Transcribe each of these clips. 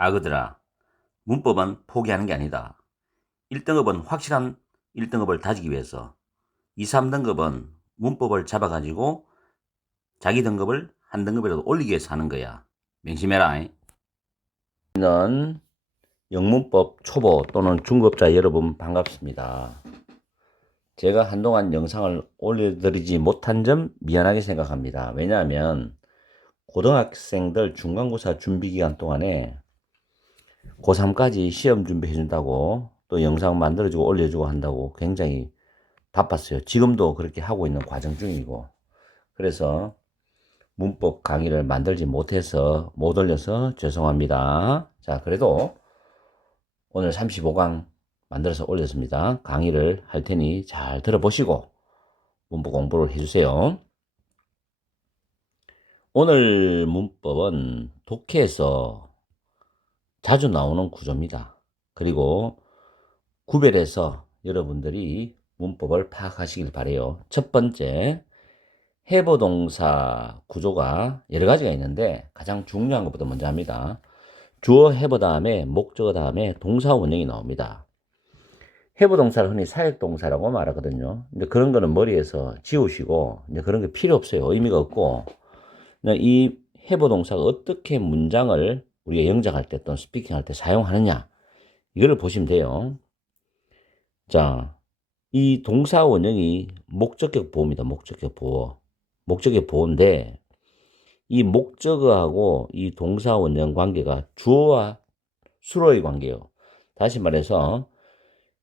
아그들아, 문법은 포기하는 게 아니다. 1등급은 확실한 1등급을 다지기 위해서 2, 3등급은 문법을 잡아가지고 자기 등급을 한 등급이라도 올리기 위해서 하는 거야. 명심해라. 는 영문법 초보 또는 중급자 여러분 반갑습니다. 제가 한동안 영상을 올려드리지 못한 점 미안하게 생각합니다. 왜냐하면 고등학생들 중간고사 준비 기간 동안에 고3까지 시험 준비해준다고 또 영상 만들어주고 올려주고 한다고 굉장히 바빴어요. 지금도 그렇게 하고 있는 과정 중이고, 그래서 문법 강의를 만들지 못해서 못 올려서 죄송합니다. 자, 그래도 오늘 35강 만들어서 올렸습니다. 강의를 할 테니 잘 들어보시고 문법 공부를 해주세요. 오늘 문법은 독해에서 자주 나오는 구조입니다. 그리고 구별해서 여러분들이 문법을 파악하시길 바래요. 첫 번째, 해보동사 구조가 여러 가지가 있는데 가장 중요한 것부터 먼저 합니다. 주어 해보 다음에 목적어 다음에 동사 원형이 나옵니다. 해보동사를 흔히 사역동사라고 말하거든요. 근데 그런 거는 머리에서 지우시고 이제 그런 게 필요 없어요. 의미가 없고, 이 해보동사가 어떻게 문장을 우리가 영작할 때 또는 스피킹할 때 사용하느냐, 이거를 보시면 돼요. 자, 이 동사 원형이 목적격 보호입니다. 목적격 보호. 목적격 보호인데 이 목적어하고 이 동사 원형 관계가 주어와 수로의 관계예요. 다시 말해서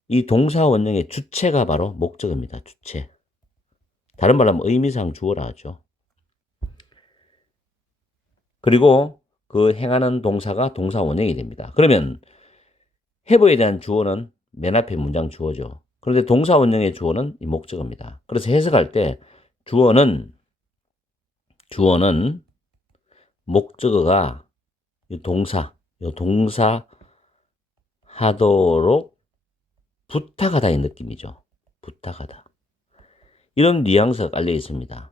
이 동사 원형의 주체가 바로 목적어입니다. 주체. 다른 말로 하면 의미상 주어라 하죠. 그리고 그 행하는 동사가 동사 원형이 됩니다. 그러면 have에 대한 주어는 맨 앞에 문장 주어죠. 그런데 동사 원형의 주어는 이 목적어입니다. 그래서 해석할 때 주어는 목적어가 이 동사 하도록 부탁하다 이 느낌이죠. 부탁하다. 이런 뉘앙스가 깔려 있습니다.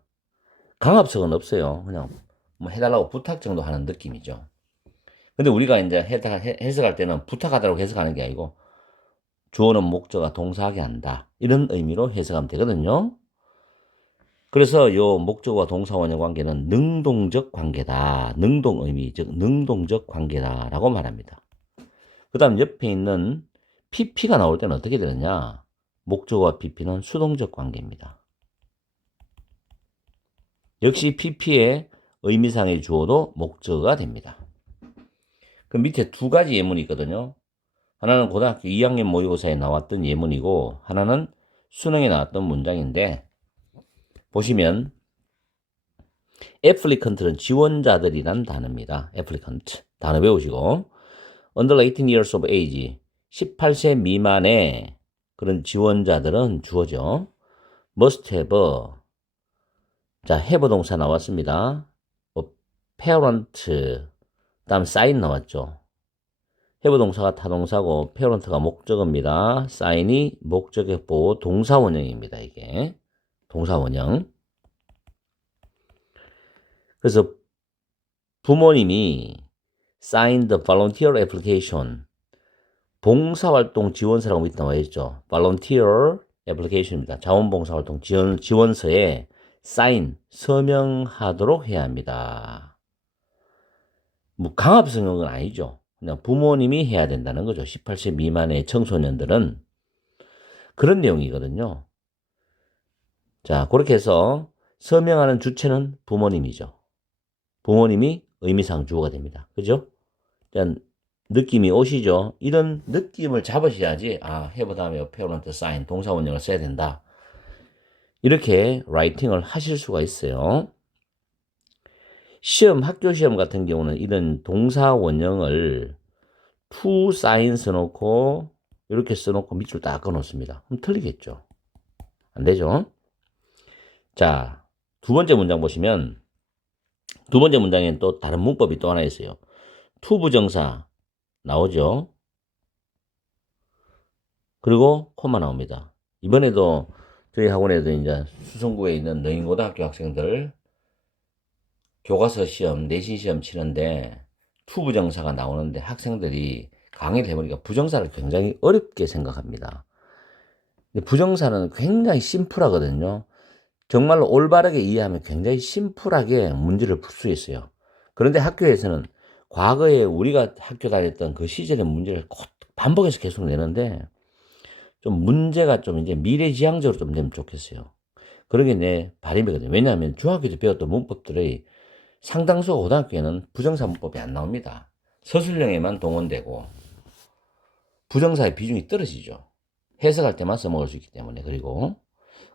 강압성은 없어요. 그냥 뭐 해달라고 부탁 정도 하는 느낌이죠. 근데 우리가 이제 해석할 때는 부탁하다고 해석하는 게 아니고 주어는 목적어가 동사하게 한다, 이런 의미로 해석하면 되거든요. 그래서 요 목적어와 동사 원형 관계는 능동적 관계다. 능동 의미, 즉 능동적 관계다라고 말합니다. 그 다음 옆에 있는 PP가 나올 때는 어떻게 되느냐? 목적어와 PP는 수동적 관계입니다. 역시 PP의 의미상의 주어도 목적어가 됩니다. 그 밑에 두 가지 예문이 있거든요. 하나는 고등학교 2학년 모의고사에 나왔던 예문이고 하나는 수능에 나왔던 문장인데, 보시면 applicant는 지원자들이란 단어입니다. applicant. 단어 배우시고, under 18 years of age, 18세 미만의 그런 지원자들은 주어죠. must have, 자, have 동사 나왔습니다. parent, 다음 sign 나왔죠. have 동사가 타동사고 parent가 목적어입니다. sign이 목적격 보호 동사 원형입니다. 이게 동사 원형. 그래서 부모님이 sign the volunteer application, 봉사활동 지원서라고 밑에 나와 있죠. volunteer application입니다. 자원봉사활동 지원서에 sign, 서명하도록 해야 합니다. 뭐 강압성은 아니죠. 그냥 부모님이 해야 된다는 거죠. 18세 미만의 청소년들은 그런 내용이거든요. 자, 그렇게 해서 서명하는 주체는 부모님이죠. 부모님이 의미상 주어가 됩니다. 그죠? 일단 느낌이 오시죠? 이런 느낌을 잡으셔야지, 아, have 다음에 parent sign 동사 원형을 써야 된다, 이렇게 라이팅을 하실 수가 있어요. 학교 시험 같은 경우는 이런 동사 원형을 to sign 써놓고 이렇게 써놓고 밑줄 딱 그어놓습니다. 그럼 틀리겠죠? 안 되죠? 자, 두 번째 문장 보시면 두 번째 문장에는 또 다른 문법이 또 하나 있어요. to 부정사 나오죠? 그리고 코마 나옵니다. 이번에도 저희 학원에도 이제 수성구에 있는 너인고등학교 학생들 교과서 시험, 내신 시험 치는데 투부정사가 나오는데 학생들이 강의를 해보니까 부정사를 굉장히 어렵게 생각합니다. 근데 부정사는 굉장히 심플하거든요. 정말로 올바르게 이해하면 굉장히 심플하게 문제를 풀 수 있어요. 그런데 학교에서는 과거에 우리가 학교 다녔던 그 시절의 문제를 반복해서 계속 내는데 좀 문제가 좀 이제 미래지향적으로 좀 되면 좋겠어요. 그런 게 내 바람이거든요. 왜냐하면 중학교 때 배웠던 문법들의 상당수가 고등학교에는 부정사 문법이 안 나옵니다. 서술형에만 동원되고 부정사의 비중이 떨어지죠. 해석할 때만 써먹을 수 있기 때문에. 그리고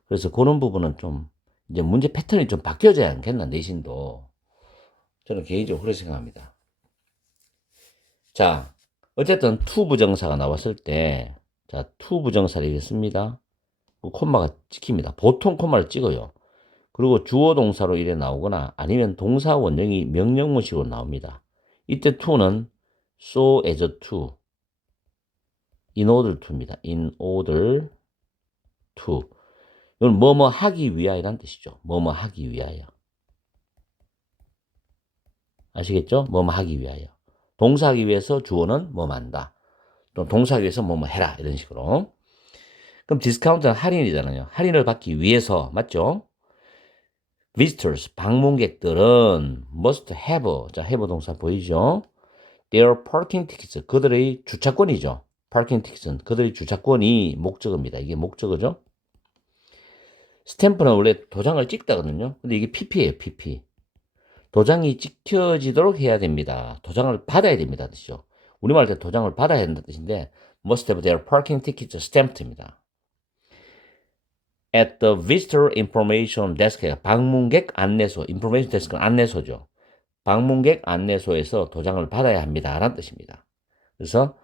그래서 그런 부분은 좀 이제 문제 패턴이 좀 바뀌어져야 않겠나, 내신도. 저는 개인적으로 그렇게 생각합니다. 자, 어쨌든 투 부정사가 나왔을 때, 자, 투 부정사를 읽습니다. 콤마가 찍힙니다. 보통 콤마를 찍어요. 그리고 주어 동사로 이래 나오거나 아니면 동사 원형이 명령문식으로 나옵니다. 이때 to는 so as to, in order to입니다. in order to. 이건 뭐뭐 하기 위하여라는 뜻이죠. 뭐뭐 하기 위하여. 아시겠죠? 뭐뭐 하기 위하여. 동사하기 위해서 주어는 뭐뭐 한다. 또 동사하기 위해서 뭐뭐 해라. 이런 식으로. 그럼 디스카운트는 할인이잖아요. 할인을 받기 위해서, 맞죠? visitors, 방문객들은 must have, 자, have 동사 보이죠? their parking tickets, 그들의 주차권이죠. parking tickets는 그들의 주차권이 목적어입니다. 이게 목적어죠. 스탬프는 원래 도장을 찍다거든요. 근데 이게 pp예요, pp. 도장이 찍혀지도록 해야 됩니다. 도장을 받아야 됩니다. 뜻이죠. 우리말 할 때 도장을 받아야 된다는 뜻인데 must have their parking tickets stamped입니다. at the visitor information desk, 방문객 안내소, information desk는 안내소죠. 방문객 안내소에서 도장을 받아야 합니다. 라는 뜻입니다. 그래서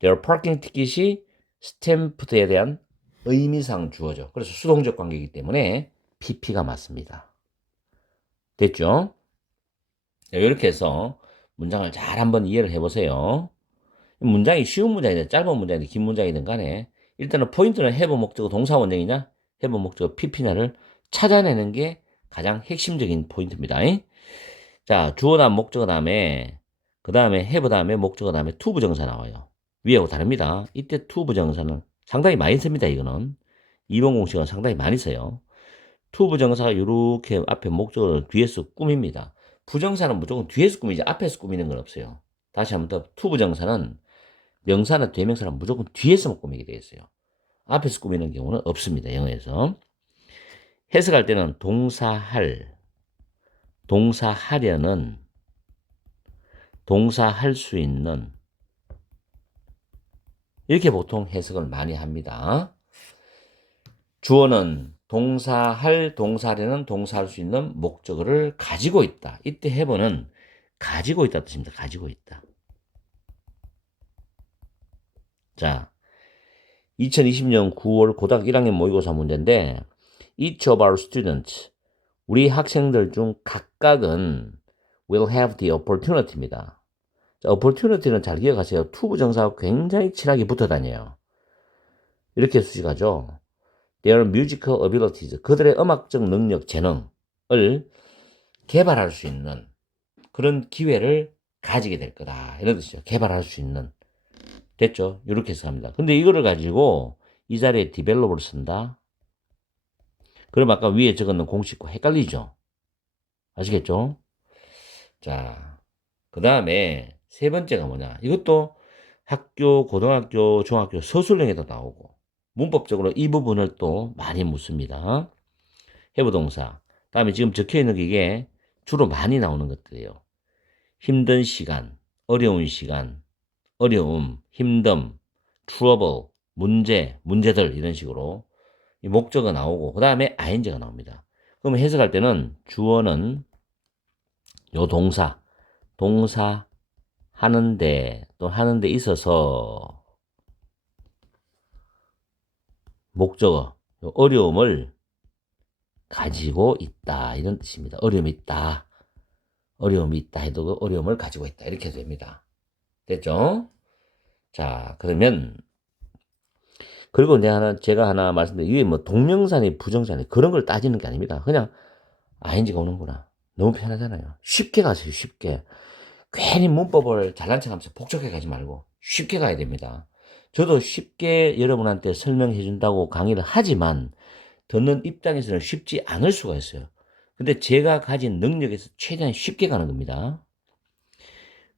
their parking ticket이 stamped에 대한 의미상 주어죠. 그래서 수동적 관계이기 때문에 pp가 맞습니다. 됐죠? 이렇게 해서 문장을 잘 한번 이해를 해보세요. 문장이 쉬운 문장이든 짧은 문장이든 긴 문장이든 간에 일단은 포인트는 have 목적어 동사 원형이냐 have 목적어 pp냐를 찾아내는 게 가장 핵심적인 포인트입니다. 자, 주어 다음 목적어 다음에 그 다음에 have 다음에 목적어 다음에 to 부정사 나와요. 위하고 다릅니다. 이때 to 부정사는 상당히 많이 씁니다. 이거는 2번 공식은 상당히 많이 써요. to 부정사가 이렇게 앞에 목적어를 뒤에서 꾸밉니다. 부정사는 무조건 뒤에서 꾸미지 앞에서 꾸미는 건 없어요. 다시 한번 더, to 부정사는 명사나 대명사는 무조건 뒤에서만 꾸미게 되어 있어요. 앞에서 꾸미는 경우는 없습니다. 영어에서. 해석할 때는 동사할, 동사하려는, 동사할 수 있는, 이렇게 보통 해석을 많이 합니다. 주어는 동사할, 동사하려는, 동사할 수 있는 목적어를 가지고 있다. 이때 have는 가지고 있다 뜻입니다. 가지고 있다. 자, 2020년 9월 고등학교 1학년 모의고사 문제인데 each of our students, 우리 학생들 중 각각은 will have the opportunity입니다. 자, opportunity는 잘 기억하세요. to 부정사가 굉장히 친하게 붙어 다녀요. 이렇게 수식하죠. Their musical abilities, 그들의 음악적 능력, 재능을 개발할 수 있는 그런 기회를 가지게 될 거다. 이런 뜻이죠. 개발할 수 있는. 됐죠? 이렇게 해석합니다. 근데 이거를 가지고 이 자리에 develop을 쓴다. 그럼 아까 위에 적어놓은 공식과 헷갈리죠? 아시겠죠? 자, 그 다음에 세 번째가 뭐냐? 이것도 학교, 고등학교, 중학교 서술형에도 나오고 문법적으로 이 부분을 또 많이 묻습니다. have 동사. 다음에 지금 적혀있는 게 이게 주로 많이 나오는 것들이에요. 힘든 시간, 어려운 시간, 어려움, 힘듦, trouble, 문제, 문제들 이런 식으로 이 목적어가 나오고 그 다음에 ing가 나옵니다. 그럼 해석할 때는 주어는 요 동사, 동사 하는데 또 하는데 있어서 목적어, 어려움을 가지고 있다 이런 뜻입니다. 어려움이 있다. 어려움이 있다 해도 그 어려움을 가지고 있다 이렇게 됩니다. 됐죠? 자, 그러면 그리고 제가 하나 말씀드린 이게 뭐 동명사니 부정사니 그런 걸 따지는 게 아닙니다. 그냥 ing가 오는구나. 너무 편하잖아요. 쉽게 가세요. 쉽게. 괜히 문법을 잘난 척하면서 복잡하게 가지 말고 쉽게 가야 됩니다. 저도 쉽게 여러분한테 설명해 준다고 강의를 하지만 듣는 입장에서는 쉽지 않을 수가 있어요. 근데 제가 가진 능력에서 최대한 쉽게 가는 겁니다.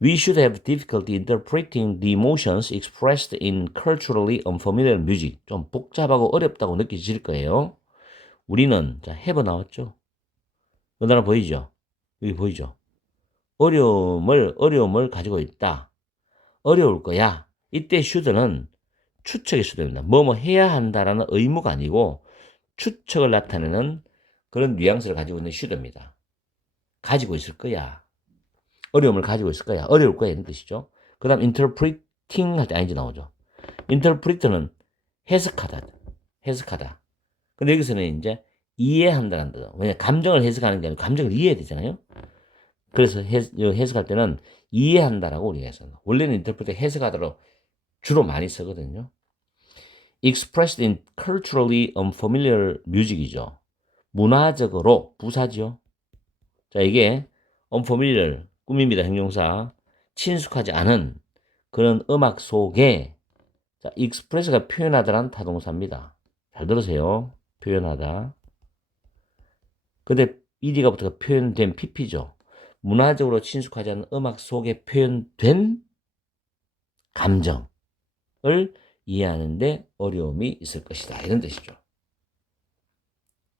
We should have difficulty interpreting the emotions expressed in culturally unfamiliar music. 좀 복잡하고 어렵다고 느껴질 거예요. 우리는, 자, have 나왔죠? 그 보이죠? 여기 보이죠? 어려움을 가지고 있다. 어려울 거야. 이때 should는 추측의 should입니다. 뭐뭐 해야 한다라는 의무가 아니고 추측을 나타내는 그런 뉘앙스를 가지고 있는 should입니다. 가지고 있을 거야. 어려움을 가지고 있을 거야. 어려울 거야. 이런 뜻이죠. 그 다음 interpreting 할 때 아닌지 나오죠. interpret는 해석하다. 해석하다. 근데 여기서는 이제 이해한다는 뜻. 왜냐 감정을 해석하는 게 아니고 감정을 이해해야 되잖아요. 그래서 해석할 때는 이해한다라고 우리가 해서 원래는 interpret 해석하다로 주로 많이 쓰거든요. expressed in culturally unfamiliar music이죠. 문화적으로 부사죠. 자, 이게 unfamiliar 꿈입니다. 형용사. 친숙하지 않은 그런 음악 속에 자, express가 표현하다라는 타동사입니다. 잘 들으세요. 표현하다. 근데 ed가 붙어서 표현된 pp죠. 문화적으로 친숙하지 않은 음악 속에 표현된 감정을 이해하는데 어려움이 있을 것이다. 이런 뜻이죠.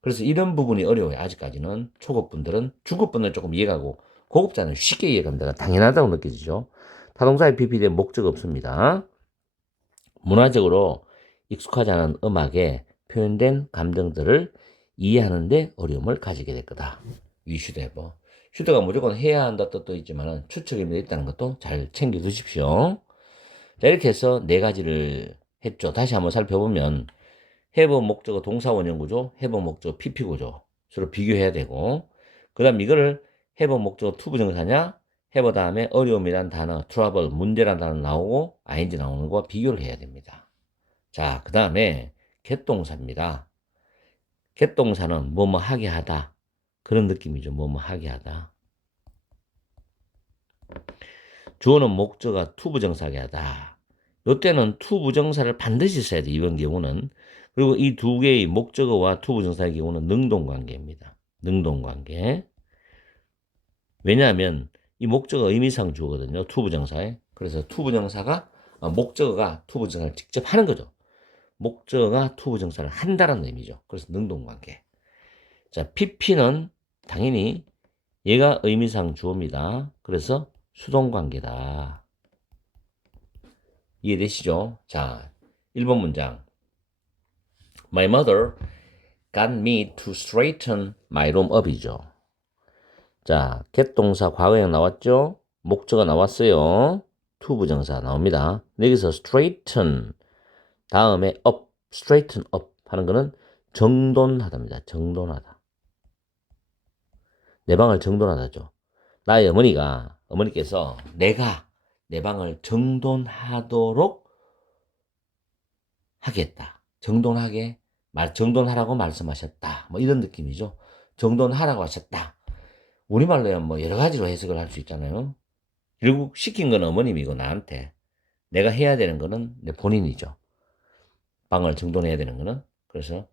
그래서 이런 부분이 어려워요. 아직까지는 초급분들은 중급분들은 조금 이해가고 고급자는 쉽게 이해간다. 당연하다고 느껴지죠. 타동사에 pp된 목적 없습니다. 문화적으로 익숙하지 않은 음악에 표현된 감정들을 이해하는데 어려움을 가지게 될 거다. 이 슈드해버. 슈드가 무조건 해야 한다 뜻도 있지만 추측이 있다는 것도 잘 챙겨 두십시오. 자, 이렇게 해서 네 가지를 했죠. 다시 한번 살펴보면 have 목적어 동사 원형 구조, have 목적어 pp 구조 서로 비교해야 되고 그 다음 이거를 have 목적어 to 부정사냐 have 다음에 어려움이란 단어, trouble, 문제란 단어 나오고 ing 나오는 거와 비교를 해야 됩니다. 자, 그 다음에 get 동사입니다. get 동사는 뭐뭐 하게 하다 그런 느낌이죠. 뭐뭐 하게 하다. 주어는 목적어가 to 부정사게 하다. 이때는 to 부정사를 반드시 써야 돼. 이번 경우는. 그리고 이 두 개의 목적어와 to 부정사의 경우는 능동관계입니다. 능동관계. 왜냐하면 이 목적어 의미상 주어거든요. to 부정사에. 그래서 to 부정사가 목적어가 to 부정사를 직접 하는 거죠. 목적어가 to 부정사를 한다는 의미죠. 그래서 능동관계. 자, pp는 당연히 얘가 의미상 주어입니다. 그래서 수동관계다. 이해되시죠? 자, 1번 문장. My mother got me to straighten my room up이죠. 자, get 동사 과거형 나왔죠? 목적어 나왔어요. to 부정사 나옵니다. 여기서 straighten 다음에 up, straighten up 하는 거는 정돈하다입니다. 정돈하다. 내 방을 정돈하다죠. 나의 어머니께서 내가 내 방을 정돈하도록 하겠다. 정돈하라고 말씀하셨다. 뭐 이런 느낌이죠. 정돈하라고 하셨다. 우리말로야 뭐 여러 가지로 해석을 할 수 있잖아요. 결국 시킨 건 어머님이고 나한테 내가 해야 되는 거는 내 본인이죠. 방을 정돈해야 되는 거는. 그래서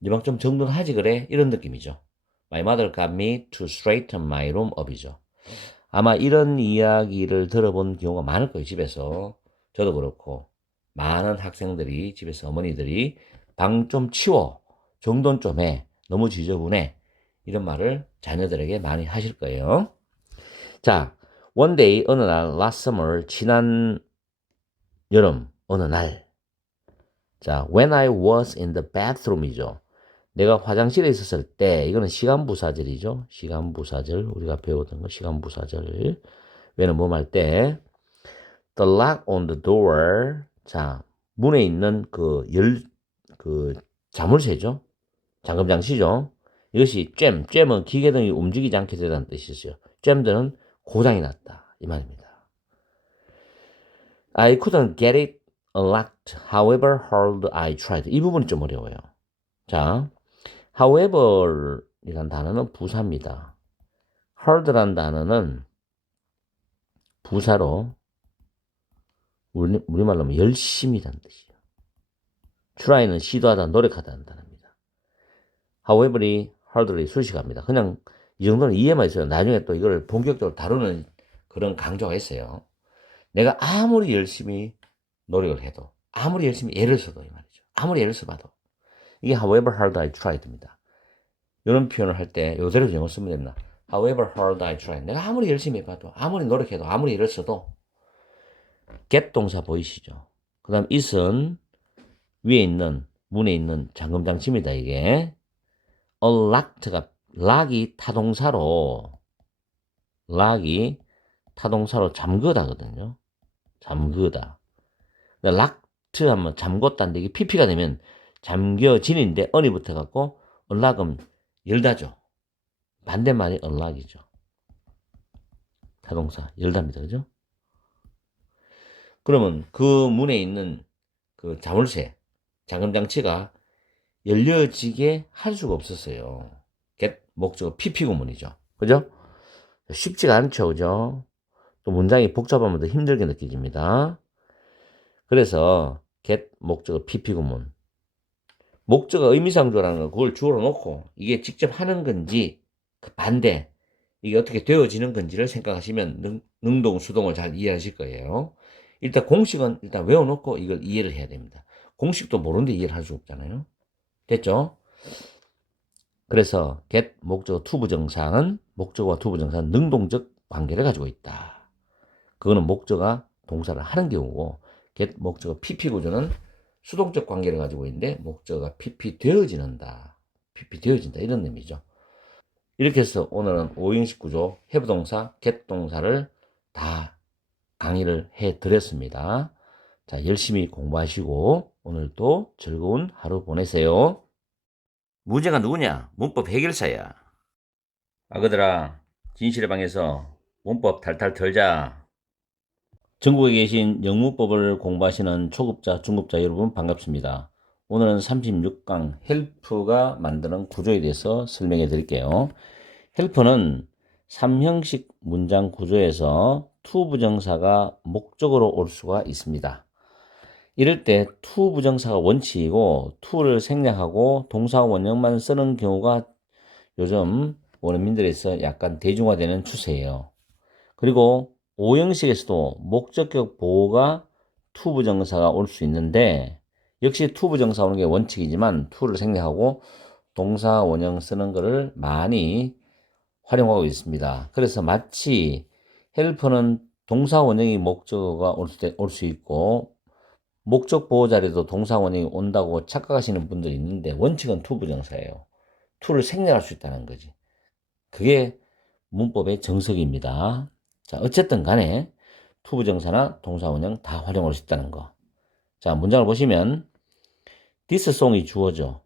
네 방 좀 정돈하지 그래? 이런 느낌이죠. My mother got me to straighten my room up이죠. 아마 이런 이야기를 들어본 경우가 많을 거예요. 집에서. 저도 그렇고 많은 학생들이 집에서 어머니들이 방 좀 치워. 정돈 좀 해. 너무 지저분해. 이런 말을 자녀들에게 많이 하실 거예요. 자, one day 어느 날 last summer 지난 여름 어느 날 자, when I was in the bathroom이죠. 내가 화장실에 있었을 때 이거는 시간부사절이죠. 시간부사절 우리가 배우던 거 시간부사절 왜는 뭐 할 때 the lock on the door 자 문에 있는 그 자물쇠죠. 잠금장치죠. 이것이 잼은 기계 등이 움직이지 않게 되다는 뜻이 있어요. 잼들은 고장이 났다 이 말입니다. I couldn't get it unlocked however hard I tried. 이 부분이 좀 어려워요. 자, however 이란 단어는 부사입니다. hard란 단어는 부사로 우리말로 하면 열심히라는 뜻이에요. try는 시도하다, 노력하다는 단어입니다. howeverly, hardly 수식합니다. 그냥 이 정도는 이해만 있어요. 나중에 또 이걸 본격적으로 다루는 그런 강조가 있어요. 내가 아무리 열심히 노력을 해도, 아무리 열심히 애를 써도 이 말이죠. 아무리 애를 써봐도 이게 however hard I tried입니다. 이런 표현을 할 때 요대로 영어 쓰면 됩니다. however hard I try. 내가 아무리 열심히 해봐도, 아무리 노력해도, 아무리 애를 써도 get 동사 보이시죠? 그 다음 it은 위에 있는 문에 있는 잠금장치입니다. 이게 locked가 lock이 타동사로 잠그다거든요. 잠그다. locked 하면 잠궜다는데 이게 pp가 되면 잠겨진인데 언이 붙어갖고 unlock은 열다죠. 반대말이 unlock이죠. 타동사 열답니다. 그죠? 그러면 그 문에 있는 그 자물쇠 잠금장치가 열려지게 할 수가 없었어요. get 목적어 pp 구문이죠. 그죠? 쉽지가 않죠. 그죠? 또 문장이 복잡하면 더 힘들게 느껴집니다. 그래서 get 목적어 pp 구문. 목적어 의미상조라는 거 그걸 주어로 놓고 이게 직접 하는 건지 그 반대 이게 어떻게 되어지는 건지를 생각하시면 능동 수동을 잘 이해하실 거예요. 일단 공식은 일단 외워놓고 이걸 이해를 해야 됩니다. 공식도 모르는데 이해를 할 수 없잖아요. 됐죠? 그래서 get 목적어 투부정사는 목적어와 투부정사는 능동적 관계를 가지고 있다. 그거는 목적어가 동사를 하는 경우고 get 목적어 pp 구조는 수동적 관계를 가지고 있는데 목적어가 pp 되어진다 이런 의미죠. 이렇게 해서 오늘은 5형식 구조 have 동사, get 동사를 다 강의를 해 드렸습니다. 자, 열심히 공부하시고 오늘도 즐거운 하루 보내세요. 문제가 누구냐? 문법 해결사야. 아그들아, 진실의 방에서 문법 탈탈 털자. 전국에 계신 영문법을 공부하시는 초급자, 중급자 여러분 반갑습니다. 오늘은 36강 헬프가 만드는 구조에 대해서 설명해 드릴게요. 헬프는 3형식 문장 구조에서 to 부정사가 목적으로 올 수가 있습니다. 이럴 때 to 부정사가 원칙이고 to를 생략하고 동사 원형만 쓰는 경우가 요즘 원어민들에서 약간 대중화되는 추세예요. 그리고 5형식에서도 목적격 보호가 to 부정사가 올 수 있는데 역시 to 부정사 오는 게 원칙이지만 to를 생략하고 동사 원형 쓰는 것을 많이 활용하고 있습니다. 그래서 마치 헬퍼는 동사 원형이 목적어가 올 수 있고 목적 보호 자리도 동사 원형이 온다고 착각하시는 분들이 있는데 원칙은 to 부정사예요. to를 생략할 수 있다는 거지. 그게 문법의 정석입니다. 자, 어쨌든 간에 to 부정사나 동사 원형 다 활용할 수 있다는 거. 자, 문장을 보시면 this song이 주어죠.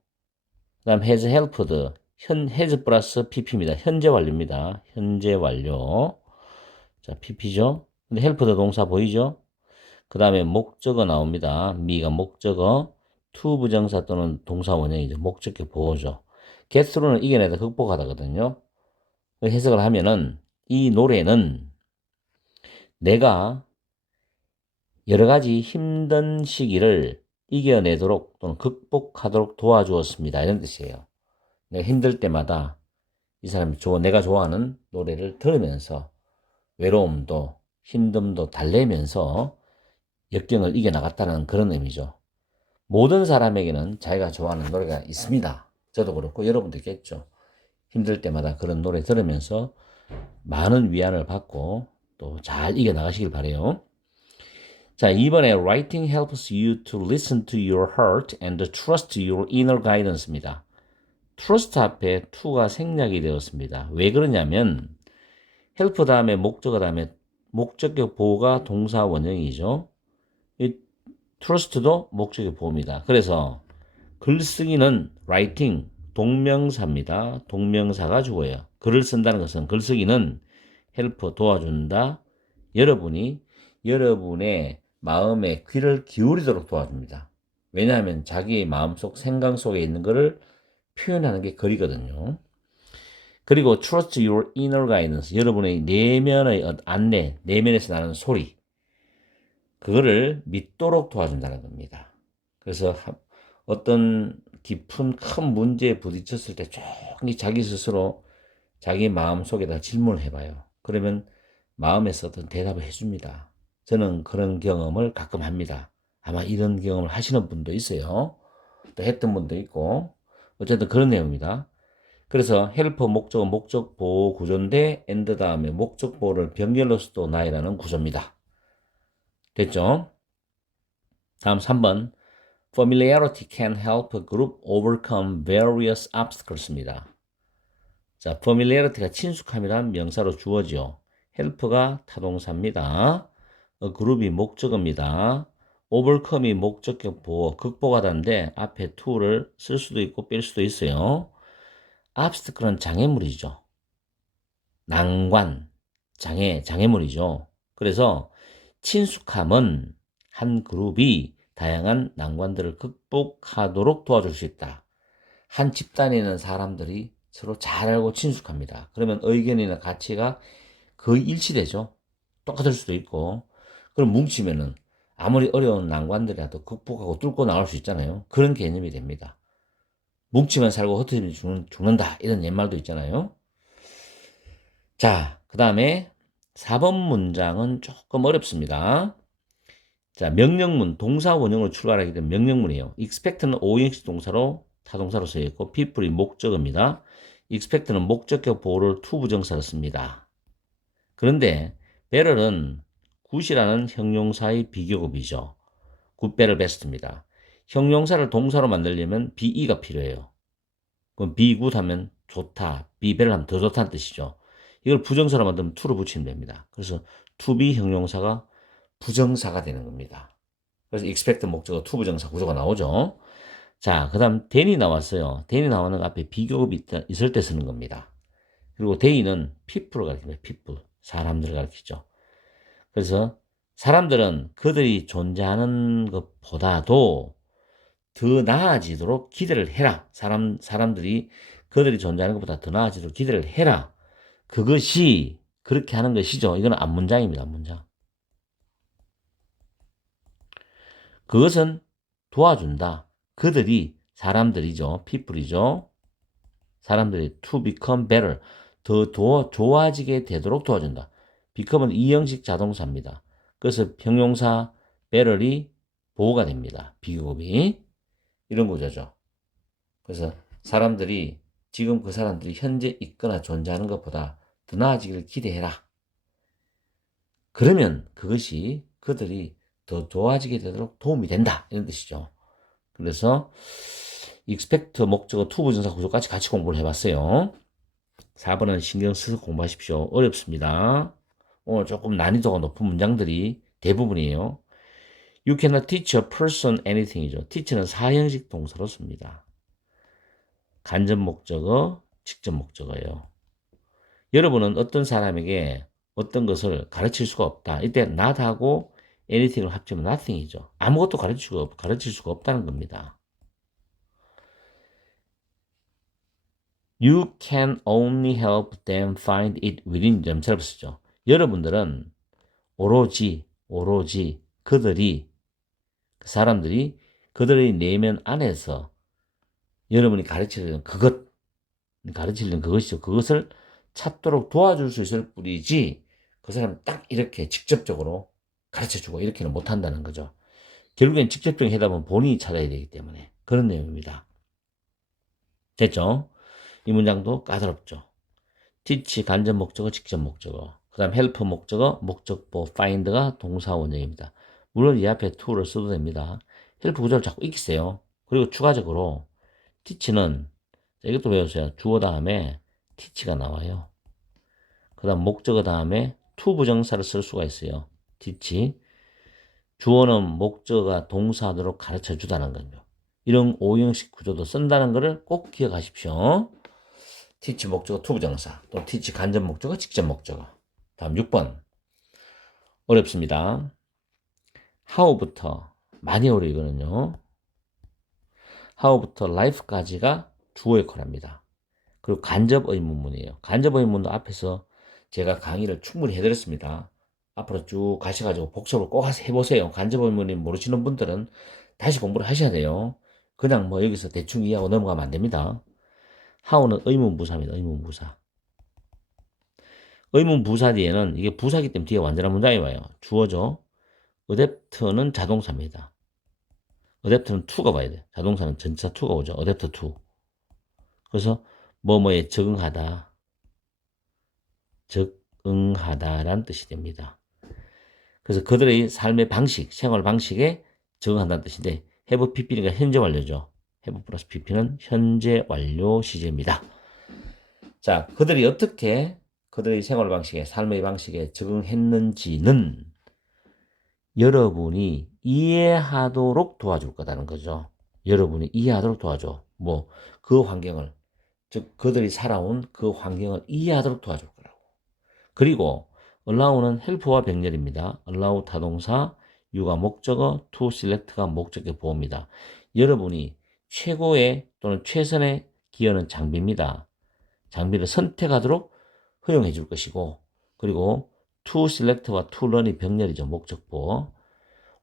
그 다음 has helped has 플러스 pp입니다. 현재 완료입니다. 현재 완료. 자, pp죠. 근데 helped 동사 보이죠? 그 다음에 목적어 나옵니다. me가 목적어, to 부정사 또는 동사 원형이죠. 목적격 보호죠. get through는 이겨내다 극복하다거든요. 해석을 하면은 이 노래는 내가 여러 가지 힘든 시기를 이겨내도록 또는 극복하도록 도와주었습니다. 이런 뜻이에요. 내가 힘들 때마다 이 사람이 내가 좋아하는 노래를 들으면서 외로움도 힘듦도 달래면서 역경을 이겨나갔다는 그런 의미죠. 모든 사람에게는 자기가 좋아하는 노래가 있습니다. 저도 그렇고 여러분도 있겠죠. 힘들 때마다 그런 노래 들으면서 많은 위안을 받고 또 잘 이겨나가시길 바래요. 자, 이번에 writing helps you to listen to your heart and trust your inner guidance입니다. trust 앞에 to가 생략이 되었습니다. 왜 그러냐면 help 다음에 목적어 다음에 목적격 보호가 동사 원형이죠. 이 trust도 목적격 보호입니다. 그래서 글쓰기는 writing 동명사입니다. 동명사가 주어요. 글을 쓴다는 것은 글쓰기는 help 도와준다. 여러분이 여러분의 마음에 귀를 기울이도록 도와줍니다. 왜냐하면 자기의 마음속 생각 속에 있는 것을 표현하는 게 글이거든요. 그리고 trust your inner guidance. 여러분의 내면의 안내, 내면에서 나는 소리. 그거를 믿도록 도와준다는 겁니다. 그래서 어떤 깊은 큰 문제에 부딪혔을 때 조용히 자기 스스로 자기 마음 속에다 질문을 해봐요. 그러면 마음에서 어떤 대답을 해줍니다. 저는 그런 경험을 가끔 합니다. 아마 이런 경험을 하시는 분도 있어요. 또 했던 분도 있고. 어쨌든 그런 내용입니다. 그래서 헬퍼 목적은 목적보호 구조인데 엔드 다음에 목적보호를 병렬로서도 나이라는 구조입니다. 됐죠? 다음 3번. Familiarity can help a group overcome various obstacles입니다. 자, familiarity가 친숙함이란 명사로 주어지요. help가 타동사입니다. 그룹이 목적어입니다. overcome이 목적격 보호, 극복하다인데 앞에 to를 쓸 수도 있고 뺄 수도 있어요. obstacle은 장애물이죠. 난관, 장애물이죠. 그래서 친숙함은 한 그룹이 다양한 난관들을 극복하도록 도와줄 수 있다. 한 집단에 있는 사람들이 서로 잘 알고 친숙합니다. 그러면 의견이나 가치가 거의 일치되죠. 똑같을 수도 있고. 그럼 뭉치면은 아무리 어려운 난관들이라도 극복하고 뚫고 나올 수 있잖아요. 그런 개념이 됩니다. 뭉치면 살고 흩어지면 죽는다. 이런 옛말도 있잖아요. 자, 그 다음에 4번 문장은 조금 어렵습니다. 자, 명령문, 동사 원형으로 출발하게 된 명령문이에요. expect는 오형식 동사로 타동사로 쓰여 있고 people이 목적어입니다. expect는 목적격 보호를 to 부정사로 씁니다. 그런데 better는 good이라는 형용사의 비교급이죠. good, better, best입니다. 형용사를 동사로 만들려면 be가 필요해요. 그럼 be good 하면 좋다, be better 하면 더 좋다는 뜻이죠. 이걸 부정사로 만들면 to를 붙이면 됩니다. 그래서 to be 형용사가 부정사가 되는 겁니다. 그래서 expect 목적어 to 부정사 구조가 나오죠. 자, 그 다음 then이 나왔어요. then이 나오는 앞에 비교급이 있을 때 쓰는 겁니다. 그리고 they는 people을 가리킵니다. people, 사람들을 가리키죠. 그래서 사람들은 그들이 존재하는 것보다도 더 나아지도록 기대를 해라. 사람들이 그들이 존재하는 것보다 더 나아지도록 기대를 해라. 그것이 그렇게 하는 것이죠. 이건 앞문장입니다. 앞문장. 그것은 도와준다. 그들이 사람들이죠. people이죠. 사람들이 to become better. 더 좋아지게 되도록 도와준다. become은 이형식 자동사입니다. 그래서 형용사 better이 보호가 됩니다. 비교급이. 이런 구조죠. 그래서 사람들이 지금 그 사람들이 현재 있거나 존재하는 것보다 더 나아지기를 기대해라. 그러면 그것이 그들이 더 좋아지게 되도록 도움이 된다. 이런 뜻이죠. 그래서 expect 목적어 to 부정사 구조까지 같이 공부를 해봤어요. 4번은 신경 써서 공부하십시오. 어렵습니다. 오늘 조금 난이도가 높은 문장들이 대부분이에요. You cannot teach a person anything이죠. teach는 사형식 동사로 씁니다. 간접 목적어, 직접 목적어예요. 여러분은 어떤 사람에게 어떤 것을 가르칠 수가 없다. 이때 not하고 anything을 합치면 nothing이죠. 아무것도 가르칠 수가 없다는 겁니다. You can only help them find it within themselves죠. 여러분들은 오로지 그들이, 그 사람들이 그들의 내면 안에서 여러분이 가르치려는 그것이죠. 그것을 찾도록 도와줄 수 있을 뿐이지 그 사람 딱 이렇게 직접적으로 가르쳐주고 이렇게는 못한다는 거죠. 결국엔 직접적인 해답은 본인이 찾아야 되기 때문에 그런 내용입니다. 됐죠? 이 문장도 까다롭죠. teach 간접 목적어, 직접 목적어. 그 다음 help 목적어, 목적보 find가 동사 원형입니다. 물론 이 앞에 to를 써도 됩니다. help 구조를 자꾸 익히세요. 그리고 추가적으로 teach는 이것도 배우세요. 주어 다음에 teach가 나와요. 그 다음 목적어 다음에 to 부정사를 쓸 수가 있어요. teach. 주어는 목적어가 동사하도록 가르쳐 주다는 거죠. 이런 오형식 구조도 쓴다는 것을 꼭 기억하십시오. teach 목적어 to 부정사, 또 teach 간접 목적어, 직접 목적어. 다음 6번. 어렵습니다. how부터 많이 어려이거든요. how부터 life까지가 주어 역할합니다. 그리고 간접 의문문이에요. 간접 의문문도 앞에서 제가 강의를 충분히 해드렸습니다. 앞으로 쭉 가셔가지고 복습을 꼭 해보세요. 간접 의문이 모르시는 분들은 다시 공부를 하셔야 돼요. 그냥 뭐 여기서 대충 이해하고 넘어가면 안 됩니다. how는 의문부사입니다. 의문부사. 의문부사 뒤에는 이게 부사기 때문에 뒤에 완전한 문장이 와요. 주어죠. adapt는 자동사입니다. adapt는 to가 와야 돼요. 자동사는 전치사 to가 오죠. adapt to. 그래서 뭐뭐에 적응하다, 적응하다라는 뜻이 됩니다. 그래서 그들의 삶의 방식, 생활 방식에 적응한다는 뜻인데 have pp니까 현재 완료죠. have 플러스 pp는 현재 완료 시제입니다. 자, 그들이 어떻게 그들의 생활 방식에, 삶의 방식에 적응했는지는 여러분이 이해하도록 도와줄 거다는 거죠. 여러분이 이해하도록 도와줘. 뭐 그 환경을, 즉 그들이 살아온 그 환경을 이해하도록 도와줄 거라고. 그리고 allow는 help와 병렬입니다. allow 타동사, you가 목적어, to select가 목적의 보호입니다. 여러분이 최고의 또는 최선의 기어는 장비입니다. 장비를 선택하도록 허용해 줄 것이고, 그리고 to select와 to learn이 병렬이죠. 목적보.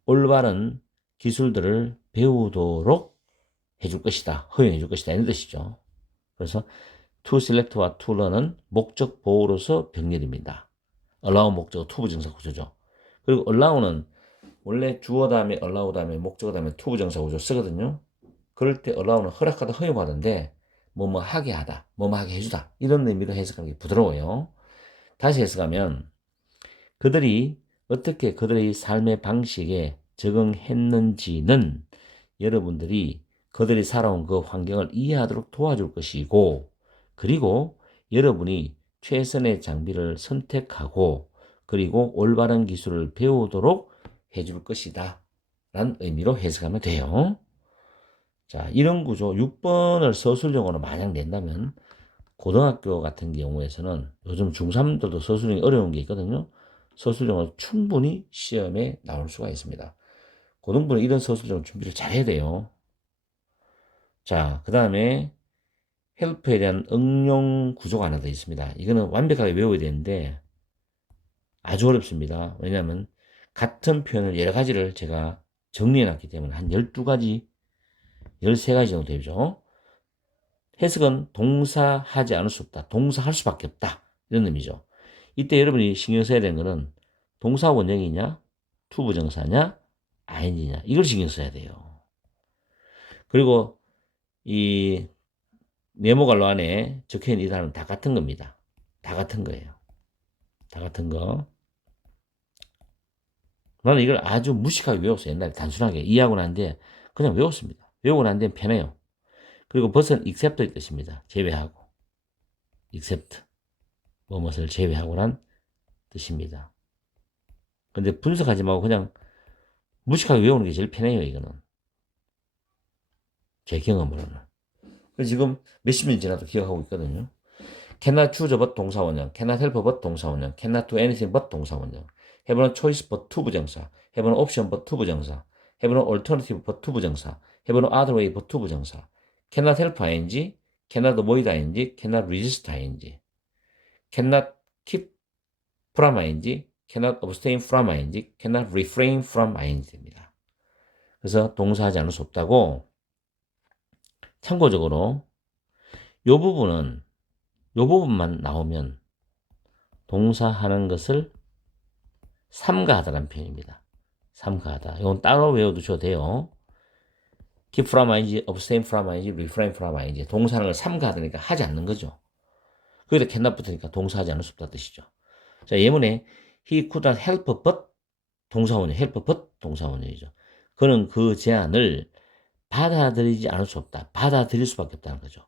올바른 기술들을 배우도록 해줄 것이다. 허용해 줄 것이다. 이런 뜻이죠. 그래서 to select와 to learn은 목적 보호로서 병렬입니다. allow 목적어 to 부정사 구조죠. 그리고 allow는 원래 주어 다음에 allow 다음에 목적어 다음에 to 부정사 구조 쓰거든요. 그럴 때 allow는 허락하다 허용하는데 뭐뭐 하게 하다, 뭐뭐 하게 해주다 이런 의미로 해석하는 게 부드러워요. 다시 해석하면 그들이 어떻게 그들의 삶의 방식에 적응했는지는 여러분들이 그들이 살아온 그 환경을 이해하도록 도와줄 것이고, 그리고 여러분이 최선의 장비를 선택하고 그리고 올바른 기술을 배우도록 해줄 것이다 라는 의미로 해석하면 돼요. 자, 이런 구조 6번을 서술형으로 만약 낸다면 고등학교 같은 경우에서는 요즘 중3들도 서술형이 어려운 게 있거든요. 서술형을 충분히 시험에 나올 수가 있습니다. 고등부는 이런 서술형 준비를 잘 해야 돼요. 자, 그 다음에 헬프에 대한 응용 구조가 하나 더 있습니다. 이거는 완벽하게 외워야 되는데 아주 어렵습니다. 왜냐하면 같은 표현을 여러 가지를 제가 정리해 놨기 때문에 한 12가지, 13가지 정도 되죠. 해석은 동사하지 않을 수 없다. 동사할 수밖에 없다. 이런 의미죠. 이때 여러분이 신경 써야 되는 거는 동사 원형이냐, 투부정사냐, ing냐 이걸 신경 써야 돼요. 그리고 이 네모갈로 안에 적혀있는 이 단어는 다 같은 겁니다. 다 같은 거예요. 다 같은 거. 나는 이걸 아주 무식하게 외웠어요. 옛날에 단순하게 이해하고 난 뒤에 그냥 외웠습니다. 외우고 난 뒤에 편해요. 그리고 벗은 except의 뜻입니다. 제외하고. except. 뭐뭇을 제외하고란 뜻입니다. 근데 분석하지 말고 그냥 무식하게 외우는 게 제일 편해요, 이거는. 제 경험으로는. 지금 몇십 년 지나도 기억하고 있거든요. cannot choose but 동사원형, cannot help but 동사원형, cannot do anything but 동사원형, have no choice but to 부정사, have no option but to 부정사, have no alternative but to 부정사, have no other way but to 부정사, cannot help ing, cannot avoid ing, cannot resist ing, cannot keep from ing, cannot abstain from ing, cannot refrain from ing 됩니다. 그래서 동사하지 않을 수 없다고. 참고적으로 요 부분만 나오면 동사하는 것을 삼가하다라는 표현입니다. 삼가하다. 이건 따로 외워두셔도 돼요. keep from ing, abstain from ing, refrain from ing. 동사하는 걸 삼가하다니까 하지 않는 거죠. 거기다 cannot 붙으니까 동사하지 않을 수 없다 뜻이죠. 자, 예문에 he could not help but 동사원형, help but 동사원형이죠. 그는 그 제안을 받아들이지 않을 수 없다. 받아들일 수밖에 없다는 거죠.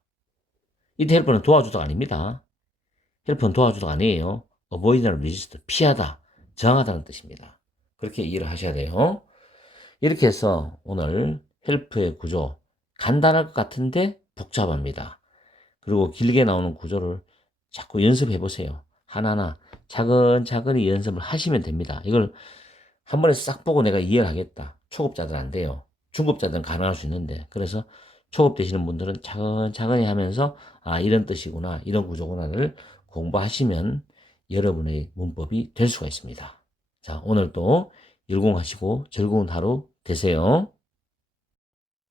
이때 헬프는 도와주다가 아닙니다. 헬프는 도와주다가 아니에요. avoid나 resist, 피하다, 저항하다는 뜻입니다. 그렇게 이해를 하셔야 돼요. 이렇게 해서 오늘 헬프의 구조 간단할 것 같은데 복잡합니다. 그리고 길게 나오는 구조를 자꾸 연습해 보세요. 하나하나 차근차근히 연습을 하시면 됩니다. 이걸 한 번에 싹 보고 내가 이해를 하겠다. 초급자들 안 돼요. 중급자들은 가능할 수 있는데 그래서 초급되시는 분들은 차근차근히 하면서 아, 이런 뜻이구나, 이런 구조구나를 공부하시면 여러분의 문법이 될 수가 있습니다. 자, 오늘도 열공하시고 즐거운 하루 되세요.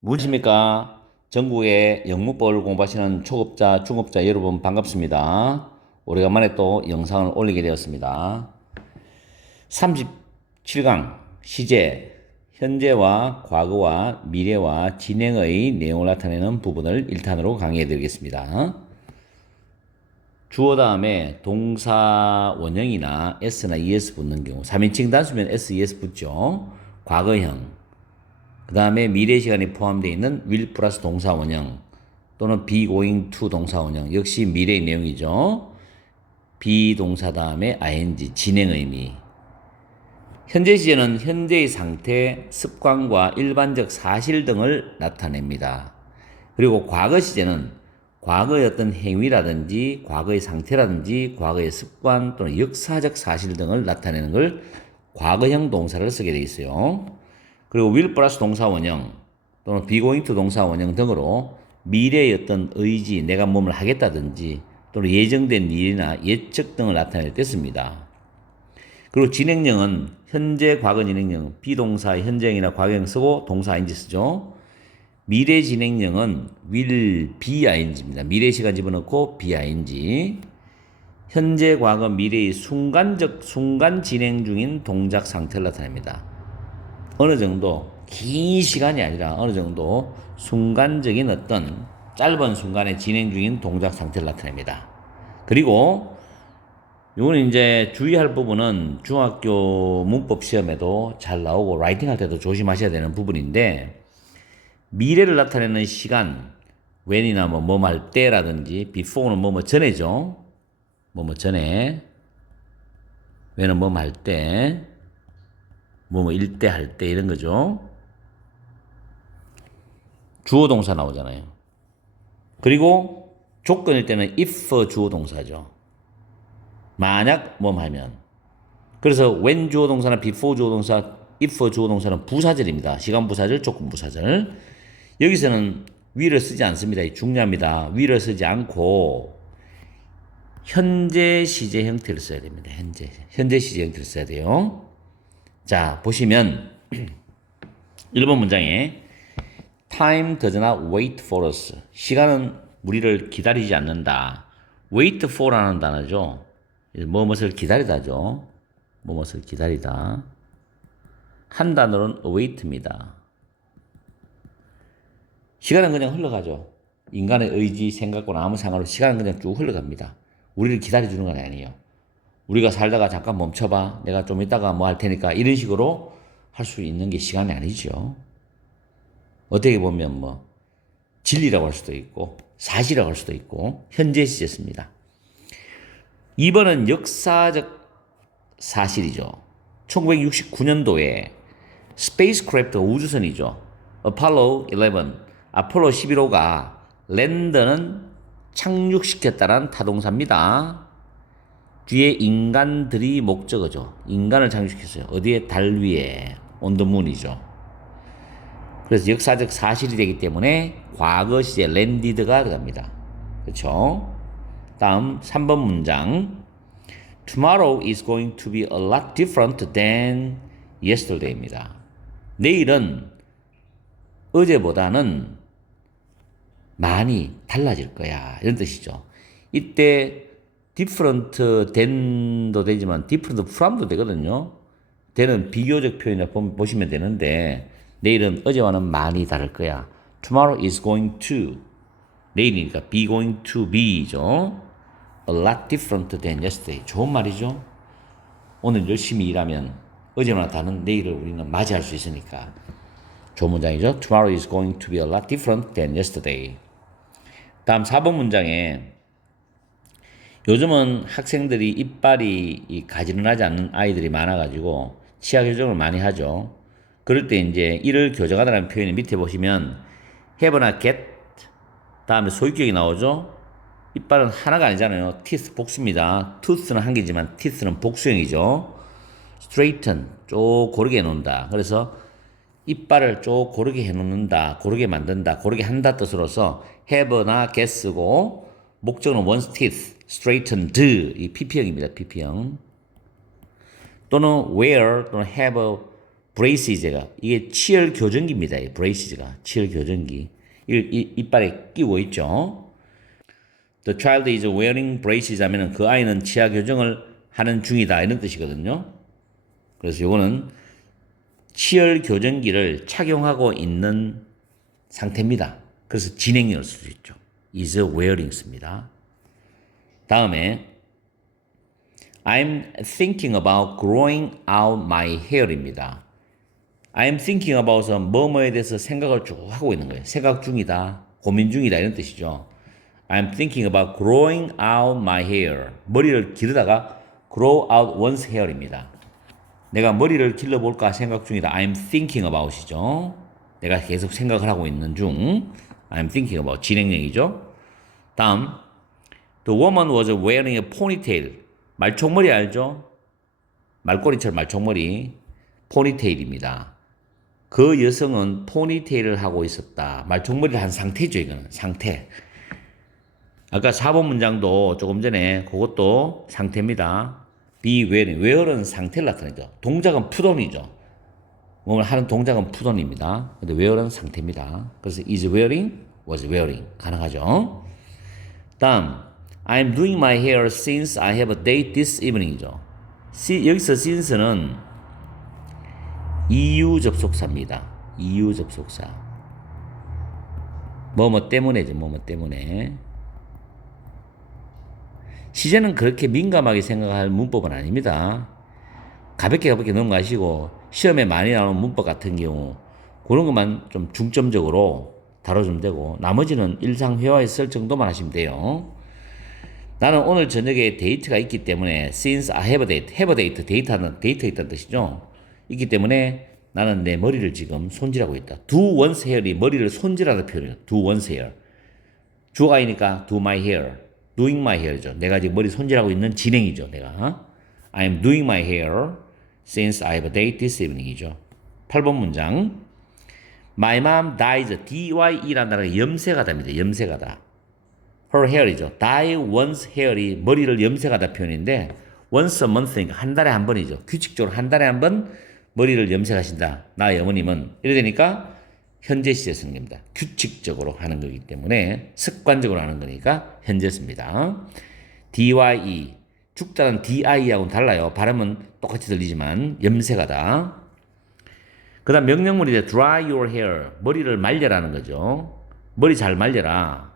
무엇입니까? 전국의 영문법을 공부하시는 초급자, 중급자 여러분 반갑습니다. 오래간만에 또 영상을 올리게 되었습니다. 37강 시제 현재와 과거와 미래와 진행의 내용을 나타내는 부분을 1탄으로 강의해 드리겠습니다. 주어 다음에 동사 원형이나 s나 es 붙는 경우 3인칭 단수면 s, es 붙죠. 과거형 그 다음에 미래 시간이 포함되어 있는 will 플러스 동사 원형 또는 be going to 동사 원형 역시 미래의 내용이죠. be 동사 다음에 ing 진행 의미. 현재 시제는 현재의 상태, 습관과 일반적 사실 등을 나타냅니다. 그리고 과거 시제는 과거의 어떤 행위라든지 과거의 상태라든지 과거의 습관 또는 역사적 사실 등을 나타내는 걸 과거형 동사를 쓰게 되어 있어요. 그리고 will 플러스 동사 원형 또는 be going to 동사 원형 등으로 미래의 어떤 의지, 내가 몸을 하겠다든지 또는 예정된 일이나 예측 등을 나타낼 때 씁니다. 그리고 진행형은 현재, 과거 진행형, 비동사 현재형이나 과거형 쓰고 동사 ing 쓰죠. 미래 진행형은 will be ing입니다. 미래 시간 집어넣고 be ing. 현재, 과거, 미래의 순간 진행 중인 동작 상태를 나타냅니다. 어느 정도 긴 시간이 아니라 어느 정도 순간적인 어떤 짧은 순간에 진행 중인 동작 상태를 나타냅니다. 그리고 이거는 이제 주의할 부분은 중학교 문법 시험에도 잘 나오고 라이팅 할 때도 조심하셔야 되는 부분인데 미래를 나타내는 시간 when이나 뭐 할 때라든지 before는 뭐 전에죠. 뭐 전에 when은 뭐 할 때 뭐 일때 할 때 이런 거죠. 주어 동사 나오잖아요. 그리고 조건일 때는 if 주어 동사죠. 만약 뭐 하면. 그래서 when 주어 동사나 before 주어 동사, if 주어 동사는 부사절입니다. 시간 부사절, 조건 부사절. 여기서는 will을 쓰지 않습니다. 중요합니다. will을 쓰지 않고 현재 시제 형태를 써야 됩니다. 현재 시제 형태를 써야 돼요. 자, 보시면 1번 문장에 time does not wait for us. 시간은 우리를 기다리지 않는다. wait for라는 단어죠. 무엇을 기다리다죠. 무엇을 기다리다. 한 단어는 await입니다. 시간은 그냥 흘러가죠. 인간의 의지, 생각과는 아무 상관없이 시간은 그냥 쭉 흘러갑니다. 우리를 기다려주는 건 아니에요. 우리가 살다가 잠깐 멈춰봐. 내가 좀 이따가 뭐 할 테니까 이런 식으로 할 수 있는 게 시간이 아니죠. 어떻게 보면 뭐 진리라고 할 수도 있고 사실이라고 할 수도 있고 현재 시제습니다. 2번은 역사적 사실이죠. 1969년도에 스페이스크래프트 우주선이죠. 아폴로 11, 아폴로 11호가 랜더는 착륙시켰다는 타동사입니다. 뒤에 인간들이 목적어죠. 인간을 착륙시켰어요. 어디에? 달 위에. on the moon이죠. 그래서 역사적 사실이 되기 때문에 과거 시제 landed가 들어갑니다. 그렇죠? 다음 3번 문장. Tomorrow is going to be a lot different than yesterday입니다. 내일은 어제보다는 많이 달라질 거야. 이런 뜻이죠. 이때 different than도 되지만 different from도 되거든요. than은 비교적 표현을 보시면 되는데 내일은 어제와는 많이 다를 거야. Tomorrow is going to 내일이니까 be going to be죠. A lot different than yesterday. 좋은 말이죠. 오늘 열심히 일하면 어제와 다른 내일을 우리는 맞이할 수 있으니까 좋은 문장이죠. Tomorrow is going to be a lot different than yesterday. 다음 4번 문장에 요즘은 학생들이 이빨이 가지런하지 않는 아이들이 많아가지고 치아 교정을 많이 하죠. 그럴 때 이제 이를 교정하다라는 표현이 밑에 보시면 have나 get 다음에 소유격이 나오죠. 이빨은 하나가 아니잖아요. teeth 복수입니다. tooth는 한 개지만 teeth는 복수형이죠. straighten 쭉 고르게 해놓는다. 그래서 이빨을 쭉 고르게 해놓는다, 고르게 만든다, 고르게 한다 뜻으로서 have나 get고 목적은 one's teeth, straightened 이 PP형입니다. PP형. 또는 wear 또는 have braces가 이게 치열 교정기입니다. 이 braces가 치열 교정기. 이빨에 끼고 있죠. The child is wearing braces 하면은 그 아이는 치아 교정을 하는 중이다 이런 뜻이거든요. 그래서 이거는 치열 교정기를 착용하고 있는 상태입니다. 그래서 진행형을 쓸 수 있죠. is wearing 씁니다. 다음에 I'm thinking about growing out my hair입니다. I'm thinking about은 뭐뭐에 대해서 생각을 쭉 하고 있는 거예요. 생각 중이다, 고민 중이다 이런 뜻이죠. I'm thinking about growing out my hair. 머리를 기르다가 grow out one's hair입니다. 내가 머리를 길러볼까 생각 중이다. I'm thinking about이죠. 내가 계속 생각을 하고 있는 중. I'm thinking about 진행형이죠. 다음 The woman was wearing a ponytail. 말총머리 알죠? 말꼬리처럼 말총머리. 포니테일입니다. 그 여성은 포니테일을 하고 있었다. 말총머리를 한 상태죠. 이거는 상태. 아까 4번 문장도 조금 전에 그것도 상태입니다. be wearing. wear은 상태를 나타내죠. 동작은 푸던이죠. 몸을 하는 동작은 푸던입니다. 근데 wear은 상태입니다. 그래서 is wearing, was wearing 가능하죠. 다음 I'm doing my hair since I have a date this evening이죠. 여기서 since는 이유 접속사입니다. 이유 접속사. 뭐뭐 때문에죠. 뭐뭐 때문에. 시제는 그렇게 민감하게 생각할 문법은 아닙니다. 가볍게 넘어가시고 시험에 많이 나오는 문법 같은 경우 그런 것만 좀 중점적으로 다뤄주면 되고 나머지는 일상 회화에 쓸 정도만 하시면 돼요. 나는 오늘 저녁에 데이트가 있기 때문에 since I have a date, 데이트가 있다는 뜻이죠. 있기 때문에 나는 내 머리를 지금 손질하고 있다. do one's hair이 머리를 손질하다 표현이에요. do one's hair. 주어가이니까 do my hair, doing my hair죠. 내가 지금 머리 손질하고 있는 진행이죠. 내가 I'm doing my hair since I have a date this evening이죠. 8번 문장 My mom dies, dye라는 단어가 염색하다입니다. 염색하다. Her hair이죠. dye one's hair이 머리를 염색하다 표현인데 once a month니까 한 달에 한 번이죠. 규칙적으로 한 달에 한 번 머리를 염색하신다. 나의 어머님은 이래 되니까 현재 시제 쓰는 겁니다. 규칙적으로 하는 거기 때문에 습관적으로 하는 거니까 현재 씁니다. dye 죽다는 di하고는 달라요. 발음은 똑같이 들리지만 염색하다. 그 다음 명령문인데 dry your hair 머리를 말려라는 거죠. 머리 잘 말려라.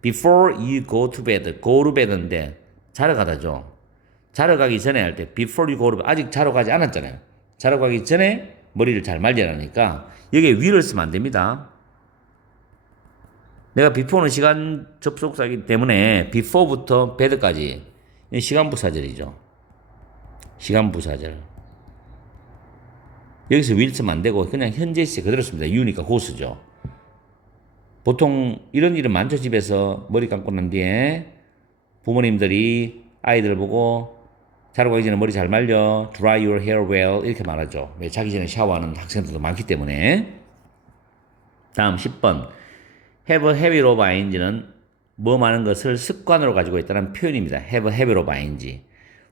Before you go to bed, go to bed인데 자러 가다죠. 자러 가기 전에 할 때 before you go to bed 아직 자러 가지 않았잖아요. 자러 가기 전에 머리를 잘 말려라니까 여기에 will을 쓰면 안 됩니다. 내가 before는 시간 접속사이기 때문에 before부터 bed까지 시간 부사절이죠. 시간 부사절. 여기서 will 쓰면 안 되고 그냥 현재 시제 그대로 씁니다. you니까 고수죠. 보통 이런 일은 많죠. 집에서 머리 감고 난 뒤에 부모님들이 아이들 보고 자러 가기 전에 머리 잘 말려 dry your hair well 이렇게 말하죠. 왜 자기 전에 샤워하는 학생들도 많기 때문에. 다음 10번 have a habit of ing는 뭐 많은 것을 습관으로 가지고 있다는 표현입니다. have a habit of ing.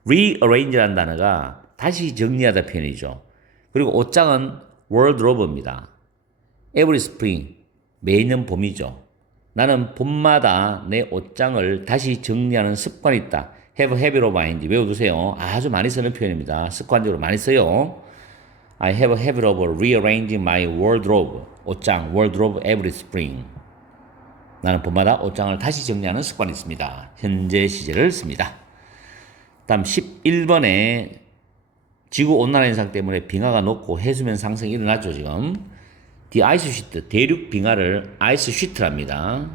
rearrange라는 단어가 다시 정리하다 표현이죠. 그리고 옷장은 wardrobe입니다. every spring 매년 봄이죠. 나는 봄마다 내 옷장을 다시 정리하는 습관이 있다. have a habit of ing 외워두세요. 아주 많이 쓰는 표현입니다. 습관적으로 많이 써요. I have a habit of rearranging my wardrobe. 옷장, wardrobe every spring. 나는 봄마다 옷장을 다시 정리하는 습관이 있습니다. 현재 시제를 씁니다. 다음 11번에 지구온난화 현상 때문에 빙하가 녹고 해수면 상승이 일어났죠. 지금 The ice sheet, 대륙 빙하를 ice sheet랍니다.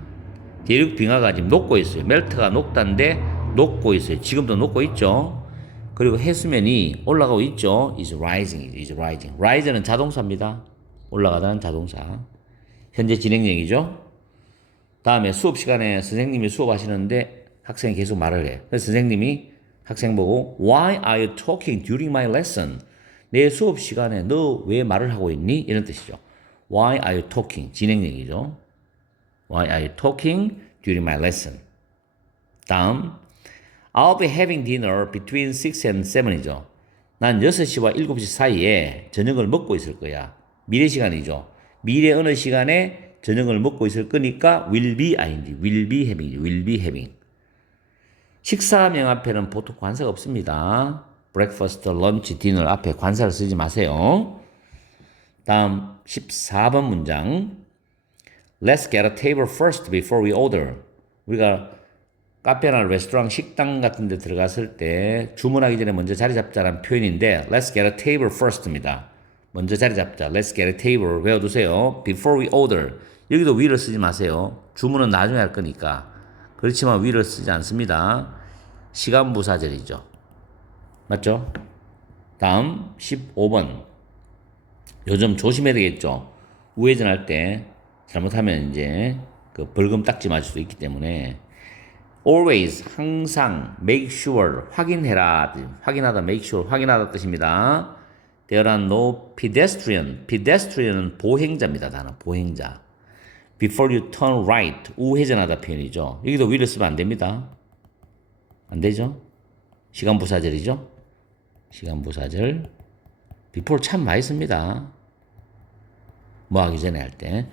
대륙 빙하가 지금 녹고 있어요. 멜트가 녹다인데 녹고 있어요. 지금도 녹고 있죠. 그리고 해수면이 올라가고 있죠. is rising, is rising. rise는 자동사입니다. 올라가다는 자동사. 현재 진행형이죠. 다음에 수업 시간에 선생님이 수업하시는데 학생이 계속 말을 해요. 그래서 선생님이 학생 보고 Why are you talking during my lesson? 내 수업 시간에 너 왜 말을 하고 있니? 이런 뜻이죠. Why are you talking? 진행형이죠. Why are you talking during my lesson? 다음, I'll be having dinner between 6 and 7이죠. 난 6시와 7시 사이에 저녁을 먹고 있을 거야. 미래 시간이죠. 미래 어느 시간에 저녁을 먹고 있을 거니까 will be ing, will be having, will be having. 식사명 앞에는 보통 관사가 없습니다. breakfast, lunch, dinner 앞에 관사를 쓰지 마세요. 다음 14번 문장. Let's get a table first before we order. 우리가 카페나 레스토랑, 식당 같은 데 들어갔을 때 주문하기 전에 먼저 자리 잡자라는 표현인데 Let's get a table first입니다. 먼저 자리 잡자. Let's get a table 외워두세요. Before we order. 여기도 we를 쓰지 마세요. 주문은 나중에 할 거니까. 그렇지만 we를 쓰지 않습니다. 시간부사절이죠. 맞죠? 다음 15번. 요즘 조심해야 되겠죠. 우회전할 때 잘못하면 이제 그 벌금 딱지 맞을 수도 있기 때문에 always 항상 make sure 확인해라. 확인하다 make sure 확인하다 뜻입니다. There are no pedestrian은 보행자입니다. 단어 보행자. Before you turn right 우회전하다 표현이죠. 여기도 will을 쓰면 안 됩니다. 안 되죠? 시간부사절이죠. 시간부사절. before 참 많이 씁니다. 뭐 하기 전에 할 때.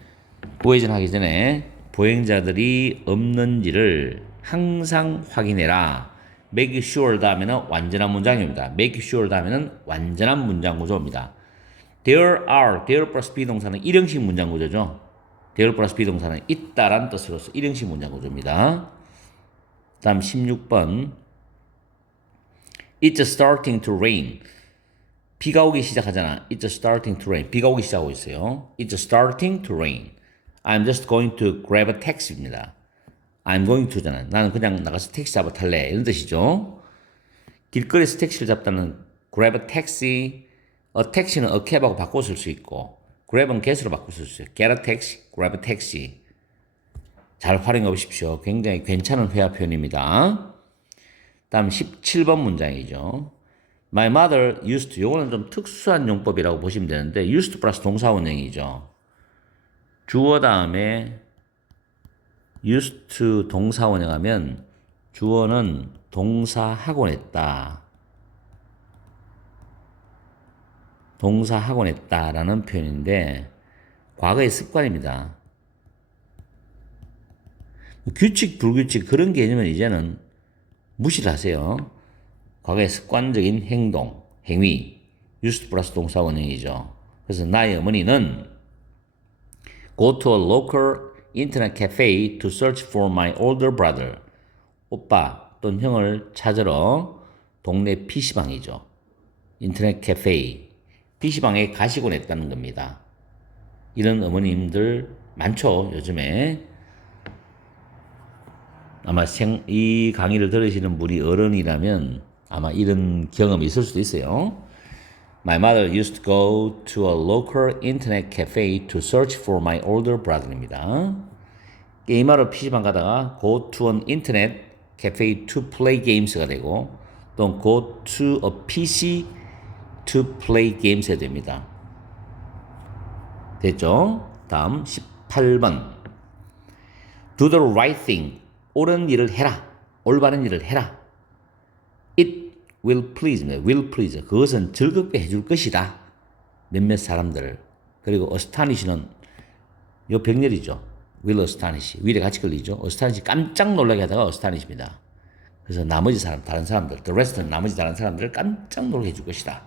우회전하기 전에 보행자들이 없는지를 항상 확인해라. make sure 다음에는 완전한 문장입니다. make sure 다음에는 완전한 문장 구조입니다. there plus 비동사는 일형식 문장 구조죠. there plus 비동사는 있다란 뜻으로서 일형식 문장 구조입니다. 다음 16번. It's starting to rain. 비가 오기 시작하잖아. It's starting to rain. 비가 오기 시작하고 있어요. It's starting to rain. I'm just going to grab a taxi입니다. I'm going to잖아. 나는 그냥 나가서 택시 잡아 탈래. 이런 뜻이죠. 길거리에서 택시를 잡다는 grab a taxi. a taxi는 a cab하고 바꿔 쓸 수 있고 grab은 get으로 바꿔 쓸 수 있어요. get a taxi, grab a taxi. 잘 활용해 보십시오. 굉장히 괜찮은 회화 표현입니다. 다음 17번 문장이죠. My mother used to. 요거는 좀 특수한 용법이라고 보시면 되는데 used to 플러스 동사원형이죠. 주어 다음에 used to 동사원형하면 주어는 동사하곤 했다. 동사하곤 했다라는 표현인데 과거의 습관입니다. 규칙, 불규칙 그런 개념은 이제는 무시를 하세요. 과거의 습관적인 행동, 행위, used 플러스 동사원형이죠. 그래서 나의 어머니는 go to a local internet cafe to search for my older brother. 오빠 또는 형을 찾으러 동네 PC방이죠. 인터넷 카페, PC방에 가시곤 했다는 겁니다. 이런 어머님들 많죠, 요즘에. 아마 이 강의를 들으시는 분이 어른이라면 아마 이런 경험이 있을 수도 있어요. My mother used to go to a local internet cafe to search for my older brother입니다. 게임하러 PC방 가다가 go to an internet cafe to play games가 되고 또는 go to a PC to play games 해야 됩니다. 됐죠? 다음 18번. Do the right thing. 옳은 일을 해라. 올바른 일을 해라. It will please입니다. will please. 그것은 즐겁게 해줄 것이다. 몇몇 사람들을. 그리고 astonish는 요 병렬이죠. will astonish. will에 같이 걸리죠. astonish 깜짝 놀라게 하다가 astonish입니다. 그래서 나머지 사람, 다른 사람들, the rest는 나머지 다른 사람들을 깜짝 놀라게 해줄 것이다.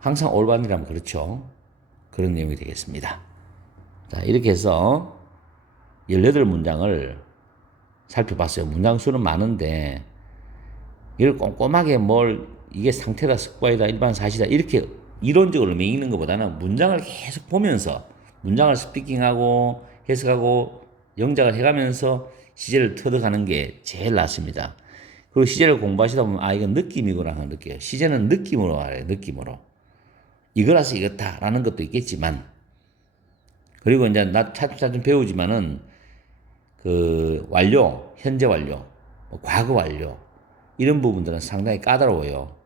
항상 올바른 일하면 그렇죠. 그런 내용이 되겠습니다. 자, 이렇게 해서 18문장을 살펴봤어요. 문장 수는 많은데 이걸 꼼꼼하게 이게 상태다, 습관이다, 일반 사실이다 이렇게 이론적으로 매기는 것보다는 문장을 계속 보면서 문장을 스피킹하고 해석하고 영작을 해가면서 시제를 터득하는 게 제일 낫습니다. 그리고 시제를 공부하시다 보면 이건 느낌이구나 하는 느껴요. 시제는 느낌으로 알아요. 느낌으로. 이거라서 이렇다라는 것도 있겠지만 그리고 이제 나 차츰 배우지만은 그 완료, 현재 완료, 과거 완료 이런 부분들은 상당히 까다로워요.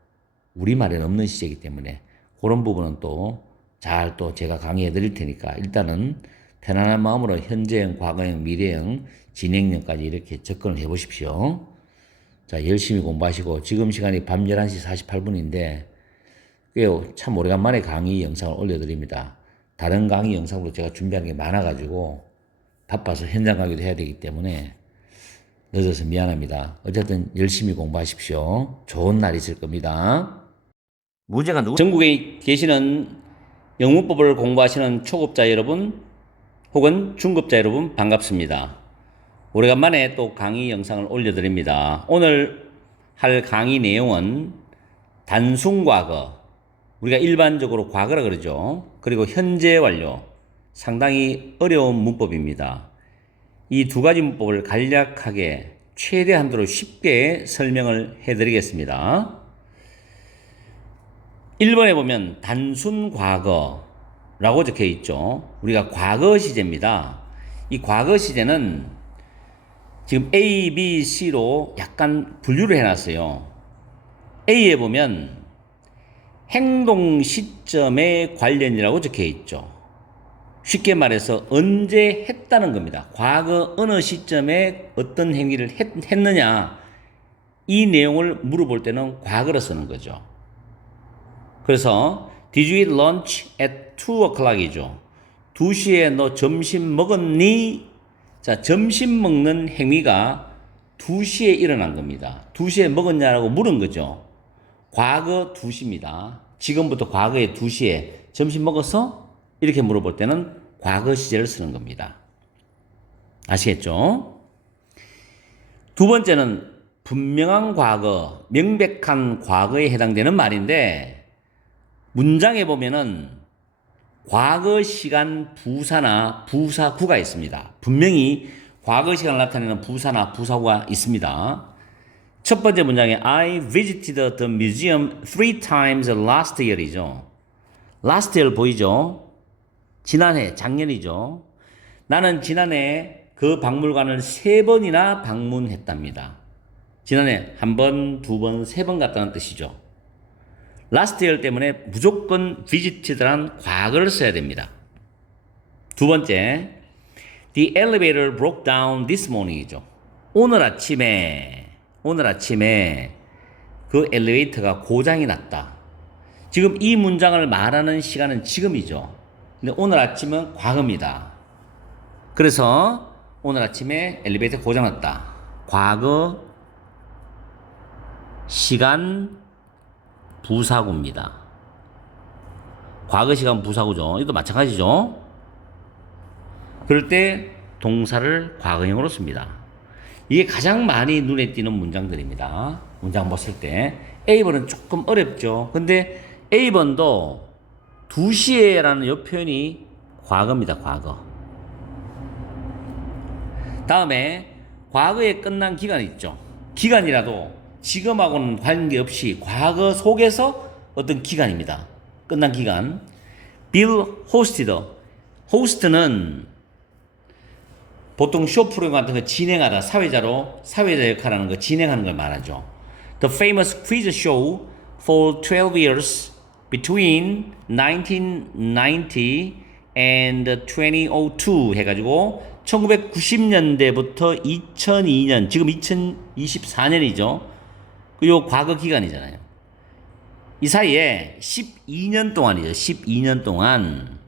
우리말에는 없는 시제이기 때문에 그런 부분은 또 잘 또 제가 강의해 드릴 테니까 일단은 편안한 마음으로 현재형, 과거형, 미래형, 진행형까지 이렇게 접근을 해 보십시오. 자, 열심히 공부하시고 지금 시간이 밤 11시 48분인데 참 오래간만에 강의 영상을 올려드립니다. 다른 강의 영상으로 제가 준비한 게 많아가지고 바빠서 현장 강의도 해야 되기 때문에 늦어서 미안합니다. 어쨌든 열심히 공부하십시오. 좋은 날 있을 겁니다. 문제가 누구? 전국에 계시는 영문법을 공부하시는 초급자 여러분 혹은 중급자 여러분 반갑습니다. 오래간만에 또 강의 영상을 올려드립니다. 오늘 할 강의 내용은 단순과거, 우리가 일반적으로 과거라 그러죠. 그리고 현재 완료, 상당히 어려운 문법입니다. 이 두 가지 문법을 간략하게 최대한도로 쉽게 설명을 해드리겠습니다. 1번에 보면 단순 과거라고 적혀 있죠. 우리가 과거 시제입니다. 이 과거 시제는 지금 A, B, C로 약간 분류를 해놨어요. A에 보면 행동 시점의 관련이라고 적혀 있죠. 쉽게 말해서 언제 했다는 겁니다. 과거 어느 시점에 어떤 행위를 했느냐 이 내용을 물어볼 때는 과거로 쓰는 거죠. 그래서 Did you eat lunch at 2 o'clock이죠. 2시에 너 점심 먹었니? 자, 점심 먹는 행위가 2시에 일어난 겁니다. 2시에 먹었냐라고 물은 거죠. 과거 2시입니다. 지금부터 과거에 2시에 점심 먹었어? 이렇게 물어볼 때는 과거 시제를 쓰는 겁니다. 아시겠죠? 두 번째는 분명한 과거, 명백한 과거에 해당되는 말인데 문장에 보면은 과거 시간 부사나 부사구가 있습니다. 분명히 과거 시간을 나타내는 부사나 부사구가 있습니다. 첫 번째 문장에 I visited the museum 3 times last year이죠. last year 보이죠? 지난해, 작년이죠. 나는 지난해 그 박물관을 3번이나 방문했답니다. 지난해 1번, 2번, 3번 갔다는 뜻이죠. last year 때문에 무조건 visited란 과거를 써야 됩니다. 두 번째, the elevator broke down this morning이죠. 오늘 아침에 그 엘리베이터가 고장이 났다. 지금 이 문장을 말하는 시간은 지금이죠. 근데 오늘 아침은 과거입니다. 그래서 오늘 아침에 엘리베이터 고장 났다. 과거 시간 부사구입니다. 과거 시간 부사구죠. 이것도 마찬가지죠. 그럴 때 동사를 과거형으로 씁니다. 이게 가장 많이 눈에 띄는 문장들입니다. 문장 봤을 때 A번은 조금 어렵죠. 근데 A번도 2시에라는 이 표현이 과거입니다. 과거. 다음에 과거에 끝난 기간 있죠. 기간이라도 지금하고는 관계없이 과거 속에서 어떤 기간입니다. 끝난 기간. Bill hosted. host는 보통 쇼 프로그램 같은 거 진행하다, 사회자 역할하는 거 진행하는 걸 말하죠. The famous quiz show for 12 years between 1990 and 2002 해가지고 1990년대부터 2002년, 지금 2024년이죠. 요 과거 기간이잖아요. 이 사이에 12년 동안이죠. 12년 동안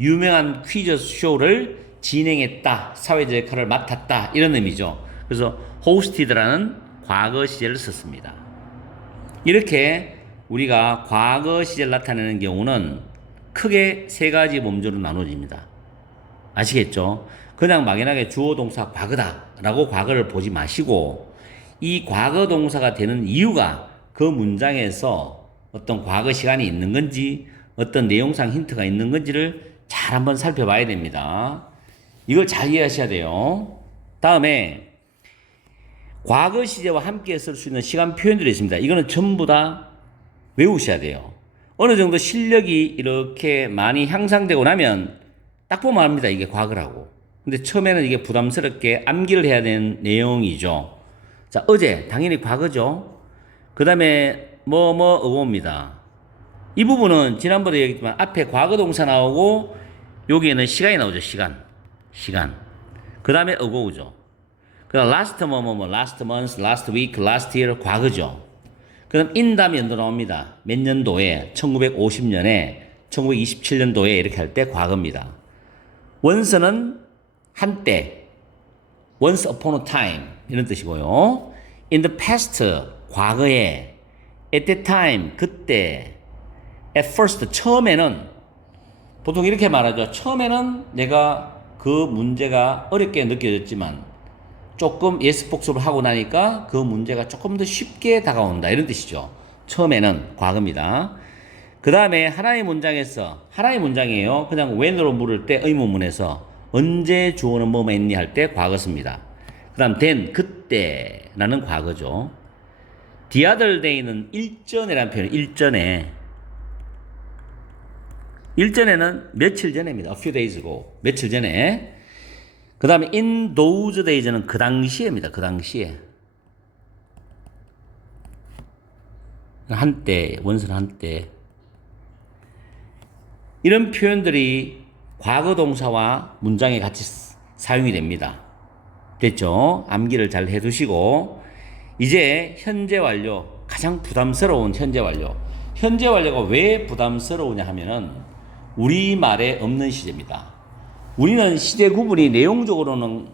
유명한 퀴즈 쇼를 진행했다, 사회적 역할을 맡았다 이런 의미죠. 그래서 hosted라는 과거 시제를 썼습니다. 이렇게 우리가 과거 시제를 나타내는 경우는 크게 3가지 범주로 나눠집니다. 아시겠죠? 그냥 막연하게 주어 동사 과거다 라고 과거를 보지 마시고 이 과거 동사가 되는 이유가 그 문장에서 어떤 과거 시간이 있는 건지 어떤 내용상 힌트가 있는 건지를 잘 한번 살펴봐야 됩니다. 이걸 잘 이해하셔야 돼요. 다음에 과거 시제와 함께 쓸 수 있는 시간 표현들이 있습니다. 이거는 전부 다 외우셔야 돼요. 어느 정도 실력이 이렇게 많이 향상되고 나면 딱 보면 압니다. 이게 과거라고. 근데 처음에는 이게 부담스럽게 암기를 해야 되는 내용이죠. 자, 어제 당연히 과거죠. 그 다음에 뭐뭐 어고입니다. 이 부분은 지난번에 얘기했지만 앞에 과거 동사 나오고 여기에는 시간이 나오죠. 시간. 그 다음에 어고우죠. 그다음 last 뭐뭐뭐, last month, last week, last year 과거죠. 그럼 in 다음에 연도 나옵니다. 몇 년도에 1950년에 1927년도에 이렇게 할 때 과거입니다. once는 한때 once upon a time 이런 뜻이고요. in the past 과거에 at that time 그때 at first 처음에는 보통 이렇게 말하죠. 처음에는 내가 그 문제가 어렵게 느껴졌지만 조금 예스 복습을 하고 나니까 그 문제가 조금 더 쉽게 다가온다 이런 뜻이죠. 처음에는 과거입니다. 그 다음에 하나의 문장이에요. 그냥 when으로 물을 때 의문문에서 언제 주어는 뭐뭐 했니 할 때 과거 씁니다. 그 다음 then 그때라는 과거죠. the other day는 일전에라는 표현, 일전에는 며칠 전입니다. a few days ago. 며칠 전에. 그 다음에 in those days는 그 당시에입니다. 그 당시에. 한때, 원서는 한때. 이런 표현들이 과거 동사와 문장에 같이 사용이 됩니다. 됐죠? 암기를 잘 해두시고 이제 현재 완료, 가장 부담스러운 현재 완료. 현재 완료가 왜 부담스러우냐 하면은 우리말에 없는 시제입니다. 우리는 시제 구분이 내용적으로는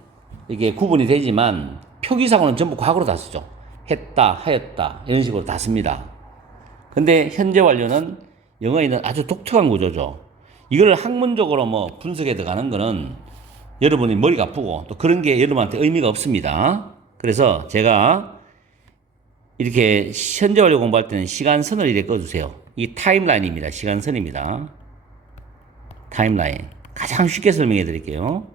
이게 구분이 되지만 표기사고는 전부 과거로 다 쓰죠. 했다, 하였다 이런 식으로 다 씁니다. 근데 현재 완료는 영어에 있는 아주 독특한 구조죠. 이걸 학문적으로 뭐 분석해 들어가는 거는 여러분이 머리가 아프고 또 그런 게 여러분한테 의미가 없습니다. 그래서 제가 이렇게 현재 완료 공부할 때는 시간선을 이렇게 꺼주세요. 이 타임라인입니다. 시간선입니다. 타임라인. 가장 쉽게 설명해 드릴게요.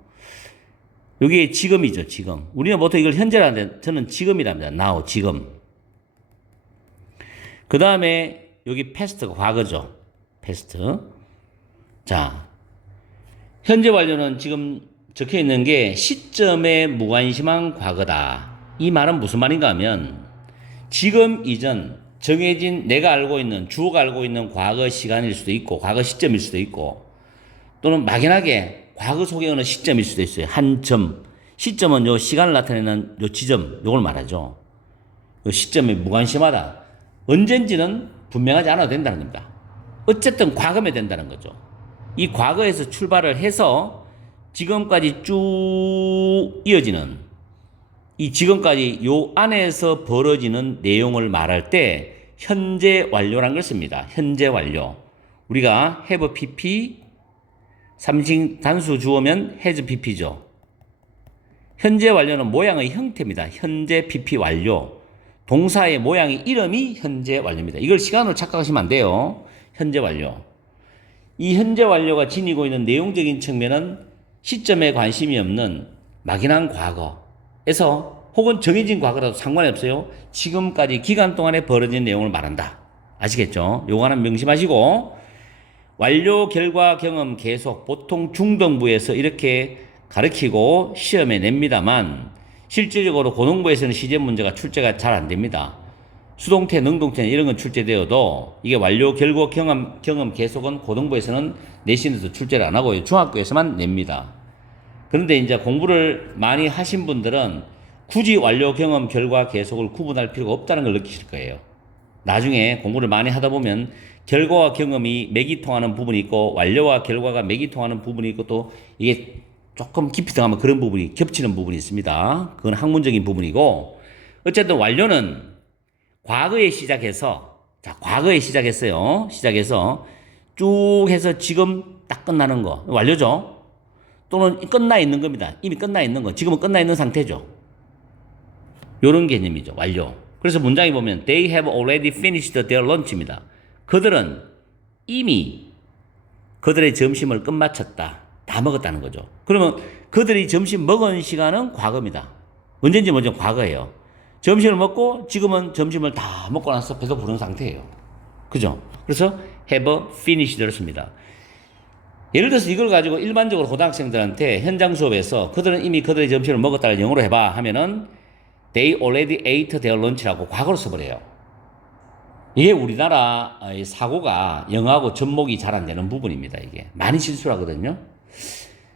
여기 지금이죠, 지금. 우리는 보통 이걸 현재라는데 저는 지금이랍니다. now, 지금. 그 다음에 여기 past가 과거죠. past. 자, 현재 완료는 지금 적혀 있는 게 시점에 무관심한 과거다. 이 말은 무슨 말인가 하면 지금 이전 정해진 내가 알고 있는 주어가 알고 있는 과거 시간일 수도 있고 과거 시점일 수도 있고 또는 막연하게 과거 속에 어느 시점일 수도 있어요. 한 점. 시점은 요 시간을 나타내는 요 지점, 요걸 말하죠. 요 시점에 무관심하다. 언젠지는 분명하지 않아도 된다는 겁니다. 어쨌든 과거면 된다는 거죠. 이 과거에서 출발을 해서 지금까지 쭉 이어지는 이 지금까지 요 안에서 벌어지는 내용을 말할 때 현재 완료란 걸 씁니다. 현재 완료. 우리가 have pp 삼식 단수 주어면 has pp죠. 현재 완료는 모양의 형태입니다. 현재 pp 완료. 동사의 모양의 이름이 현재 완료입니다. 이걸 시간으로 착각하시면 안 돼요. 현재 완료. 이 현재 완료가 지니고 있는 내용적인 측면은 시점에 관심이 없는 막연한 과거에서 혹은 정해진 과거라도 상관이 없어요. 지금까지 기간 동안에 벌어진 내용을 말한다. 아시겠죠? 요거 하나 명심하시고 완료, 결과, 경험, 계속 보통 중등부에서 이렇게 가르치고 시험에 냅니다만 실질적으로 고등부에서는 시제 문제가 출제가 잘 안 됩니다. 수동태, 능동태 이런 건 출제되어도 이게 완료, 결과, 경험, 계속은 고등부에서는 내신에서 출제를 안 하고요. 중학교에서만 냅니다. 그런데 이제 공부를 많이 하신 분들은 굳이 완료, 경험, 결과, 계속을 구분할 필요가 없다는 걸 느끼실 거예요. 나중에 공부를 많이 하다 보면 결과와 경험이 맥이 통하는 부분이 있고 완료와 결과가 맥이 통하는 부분이 있고 또 이게 조금 깊이 들어가면 그런 부분이 겹치는 부분이 있습니다. 그건 학문적인 부분이고 어쨌든 완료는 과거에 시작해서 과거에 시작했어요. 시작해서 쭉 해서 지금 딱 끝나는 거 완료죠. 또는 끝나 있는 겁니다. 이미 끝나 있는 거. 지금은 끝나 있는 상태죠. 요런 개념이죠. 완료. 그래서 문장에 보면 They have already finished their lunch입니다. 그들은 이미 그들의 점심을 끝마쳤다. 다 먹었다는 거죠. 그러면 그들이 점심 먹은 시간은 과거입니다. 언젠지 먼저 과거예요. 점심을 먹고 지금은 점심을 다 먹고 나서 배가 부른 상태예요. 그죠? 그래서 have finished를 씁니다. 예를 들어서 이걸 가지고 일반적으로 고등학생들한테 현장 수업에서 그들은 이미 그들의 점심을 먹었다를 영어로 해봐 하면은 They already ate their lunch라고 과거로 써버려요. 이게 우리나라의 사고가 영어하고 접목이 잘 안 되는 부분입니다. 이게 많이 실수하거든요.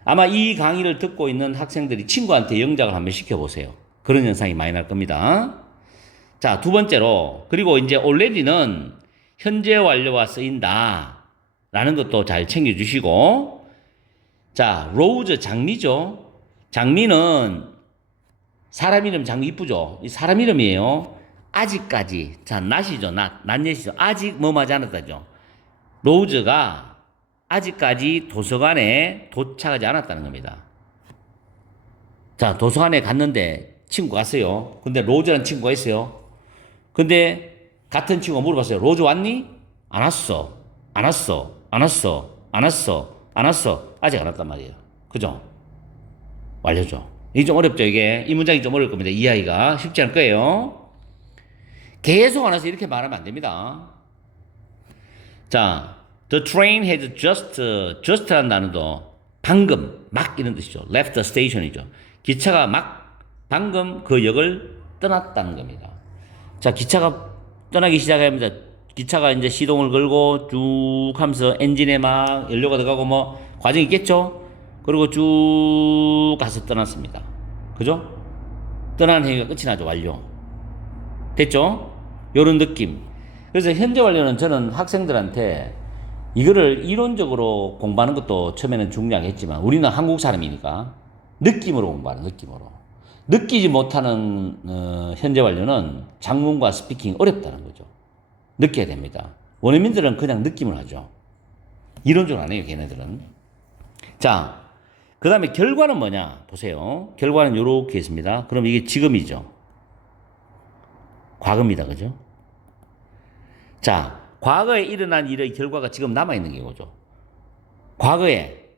아마 이 강의를 듣고 있는 학생들이 친구한테 영작을 한번 시켜보세요. 그런 현상이 많이 날 겁니다. 자, 두 번째로, 그리고 이제 already는 현재 완료가 쓰인다 라는 것도 잘 챙겨주시고, 자, rose 장미죠. 장미는 사람 이름 장미 이쁘죠. 이 사람 이름이에요. 아직까지, 자, not이죠. not 아직 뭐하지 않았다죠. 로즈가 아직까지 도서관에 도착하지 않았다는 겁니다. 자, 도서관에 갔는데 친구 갔어요. 근데 로즈라는 친구가 있어요. 근데 같은 친구가 물어봤어요. 로즈 왔니? 안 왔어. 안 왔어. 안 왔어. 안 왔어. 안 왔어. 아직 안 왔단 말이에요. 그죠? 완료죠. 이게 좀 어렵죠, 이게. 이 문장이 좀 어려울 겁니다. 이해하기가 쉽지 않을 거예요. 계속 안 와서 이렇게 말하면 안 됩니다. 자, the train has just라는 단어도 방금, 막 이런 뜻이죠. left the station이죠. 기차가 막 방금 그 역을 떠났다는 겁니다. 자, 기차가 떠나기 시작합니다. 기차가 이제 시동을 걸고 쭉 하면서 엔진에 막 연료가 들어가고 뭐 과정이 있겠죠? 그리고 쭉 가서 떠났습니다. 그죠? 떠나는 행위가 끝이 나죠. 완료. 됐죠? 요런 느낌. 그래서 현재 완료는 저는 학생들한테 이거를 이론적으로 공부하는 것도 처음에는 중요하겠지만 우리는 한국 사람이니까 느낌으로 공부하는 느낌으로. 느끼지 못하는 현재 완료는 작문과 스피킹 어렵다는 거죠. 느껴야 됩니다. 원어민들은 그냥 느낌을 하죠. 이론적으로 안 해요, 걔네들은. 자, 그 다음에 결과는 뭐냐? 보세요. 결과는 요렇게 있습니다. 그럼 이게 지금이죠. 과거입니다. 그죠? 자, 과거에 일어난 일의 결과가 지금 남아있는 경우죠. 과거에,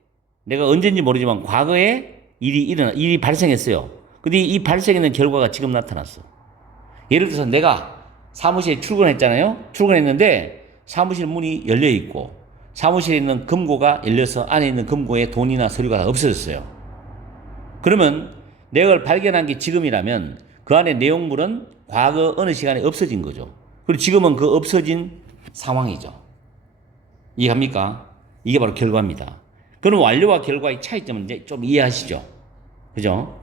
내가 언제인지 모르지만 과거에 일이 발생했어요. 근데 이 발생했는 결과가 지금 나타났어. 예를 들어서 내가 사무실에 출근했잖아요. 출근했는데 사무실 문이 열려있고 사무실에 있는 금고가 열려서 안에 있는 금고에 돈이나 서류가 다 없어졌어요. 그러면 내가 그걸 발견한 게 지금이라면 그 안에 내용물은 과거 어느 시간에 없어진 거죠. 그리고 지금은 그 없어진 상황이죠. 이해합니까? 이게 바로 결과입니다. 그럼 완료와 결과의 차이점을 이제 좀 이해하시죠. 그죠?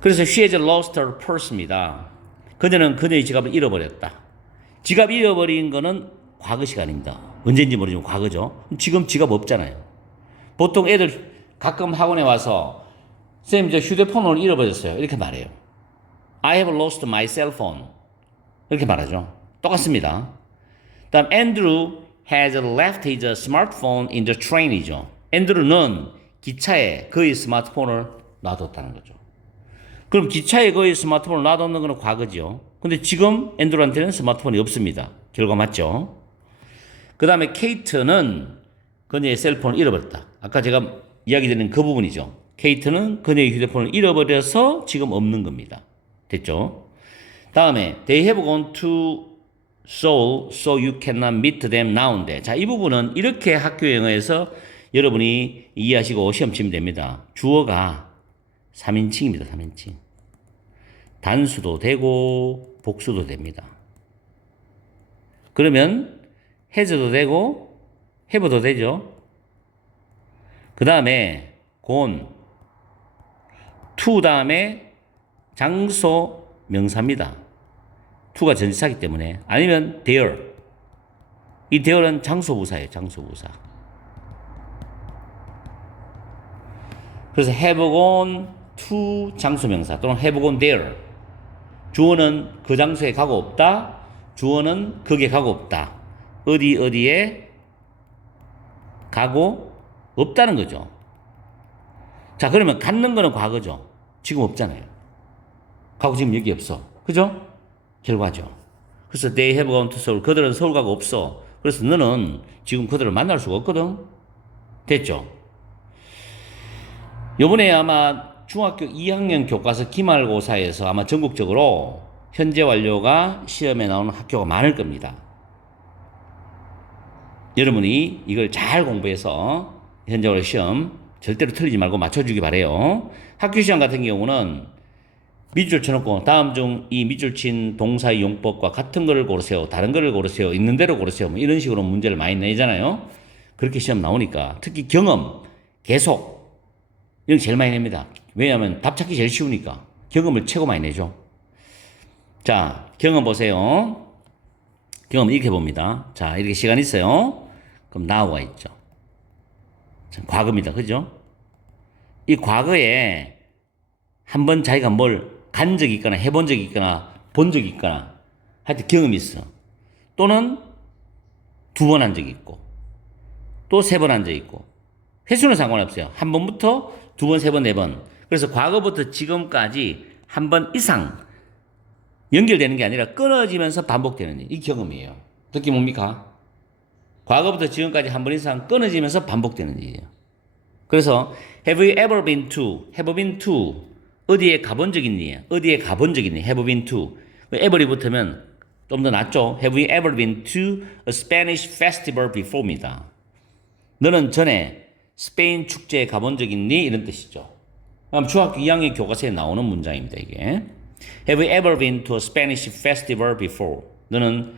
그래서 she has lost her purse입니다. 그녀는 그녀의 지갑을 잃어버렸다. 지갑 잃어버린 거는 과거 시간입니다. 언제인지 모르지만 과거죠. 지금 지갑 없잖아요. 보통 애들 가끔 학원에 와서 쌤, 저 휴대폰을 잃어버렸어요. 이렇게 말해요. I have lost my cell phone. 이렇게 말하죠. 똑같습니다. 다음 Andrew has left his smartphone in the train이죠. 앤드루는 기차에 그의 스마트폰을 놔뒀다는 거죠. 그럼 기차에 그의 스마트폰을 놔뒀는 것은 과거죠. 근데 지금 앤드루한테는 스마트폰이 없습니다. 결과 맞죠? 그 다음에 케이트는 그녀의 셀폰을 잃어버렸다. 아까 제가 이야기 드린 그 부분이죠. 케이트는 그녀의 휴대폰을 잃어버려서 지금 없는 겁니다. 됐죠? 다음에 they have gone to Seoul so you cannot meet them now인데, 자, 이 부분은 이렇게 학교 영어에서 여러분이 이해하시고 시험 치면 됩니다. 주어가 3인칭입니다. 3인칭. 단수도 되고 복수도 됩니다. 그러면 has도 되고 have도 되죠. 그 다음에 gone, to 다음에 장소 명사입니다. to가 전치사이기 때문에. 아니면 there. 이 there는 장소부사예요. 장소부사. 그래서 have gone to 장소명사 또는 have gone there. 주어는 그 장소에 가고 없다. 주어는 거기에 가고 없다. 어디에 가고 없다는 거죠. 자, 그러면 갖는 거는 과거죠. 지금 없잖아요. 가고 지금 여기 없어. 그죠? 결과죠. 그래서 they have gone to Seoul. 그들은 서울 가고 없어. 그래서 너는 지금 그들을 만날 수가 없거든. 됐죠? 요번에 아마 중학교 2학년 교과서 기말고사에서 아마 전국적으로 현재 완료가 시험에 나오는 학교가 많을 겁니다. 여러분이 이걸 잘 공부해서 현재 완료 시험 절대로 틀리지 말고 맞춰주기 바래요. 학교 시험 같은 경우는 밑줄 쳐놓고 다음 중 이 밑줄 친 동사의 용법과 같은 거를 고르세요. 다른 거를 고르세요. 있는 대로 고르세요. 뭐 이런 식으로 문제를 많이 내잖아요. 그렇게 시험 나오니까 특히 경험, 계속 이런 거 제일 많이 냅니다. 왜냐하면 답 찾기 제일 쉬우니까 경험을 최고 많이 내죠. 자, 경험 보세요. 경험 이렇게 봅니다. 자, 이렇게 시간 있어요. 그럼 now가 있죠. 자, 과거입니다. 그죠? 이 과거에 한번 자기가 뭘 간 적이 있거나 해본 적이 있거나 본 적이 있거나 하여튼 경험이 있어. 또는 두 번 한 적이 있고 또 세 번 한 적이 있고 횟수는 상관없어요. 한 번부터 두 번, 세 번, 네 번. 그래서 과거부터 지금까지 한 번 이상 연결되는 게 아니라 끊어지면서 반복되는 일. 이 경험이에요. 느낌 뭡니까? 과거부터 지금까지 한 번 이상 끊어지면서 반복되는 일이에요. 그래서 have you ever been to? have been to 어디에 가본 적 있니? 어디에 가본 적 있니? have been to ever이 붙으면 좀 더 낫죠. have you ever been to a Spanish festival before입니다. 너는 전에 스페인 축제에 가본 적 있니? 이런 뜻이죠. 중학교 2학년 교과서에 나오는 문장입니다. 이게 have you ever been to a Spanish festival before? 너는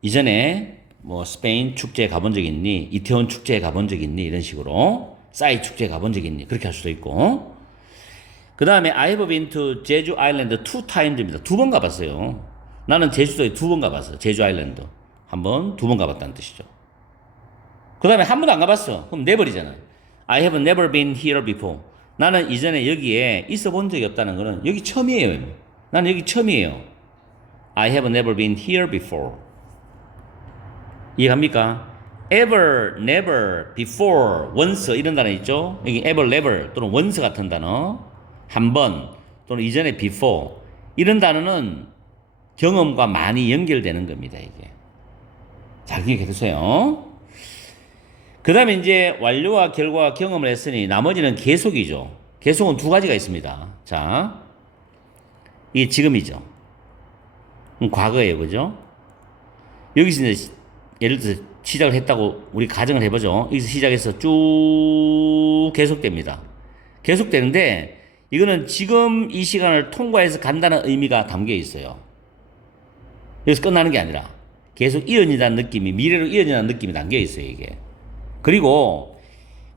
이전에 뭐 스페인 축제에 가본 적 있니? 이태원 축제에 가본 적 있니? 이런 식으로 싸이 축제에 가본 적 있니? 그렇게 할 수도 있고 그 다음에 I have been to 제주 아일랜드 2times입니다. 두 번 가봤어요. 나는 제주도에 두 번 가봤어요. 제주 아일랜드 한 번, 두 번 가봤다는 뜻이죠. 그 다음에 한 번도 안 가봤어. 그럼 내버리잖아요. I have never been here before. 나는 이전에 여기에 있어 본 적이 없다는 거는 여기 처음이에요. 나는 여기 처음이에요. I have never been here before. 이해갑니까? ever, never, before, once 이런 단어 있죠? 여기 ever, never 또는 once 같은 단어 한 번 또는 이전에 before 이런 단어는 경험과 많이 연결되는 겁니다. 이게 잘 기억해 두세요. 그 다음에 이제 완료와 결과와 경험을 했으니 나머지는 계속이죠. 계속은 두 가지가 있습니다. 자, 이게 지금이죠. 과거예요. 그죠? 여기서 이제 예를 들어서 시작을 했다고 우리 가정을 해보죠. 여기서 시작해서 쭉 계속됩니다. 계속되는데 이거는 지금 이 시간을 통과해서 간다는 의미가 담겨 있어요. 여기서 끝나는 게 아니라 계속 이어진다는 느낌이 미래로 이어진다는 느낌이 담겨 있어요. 이게. 그리고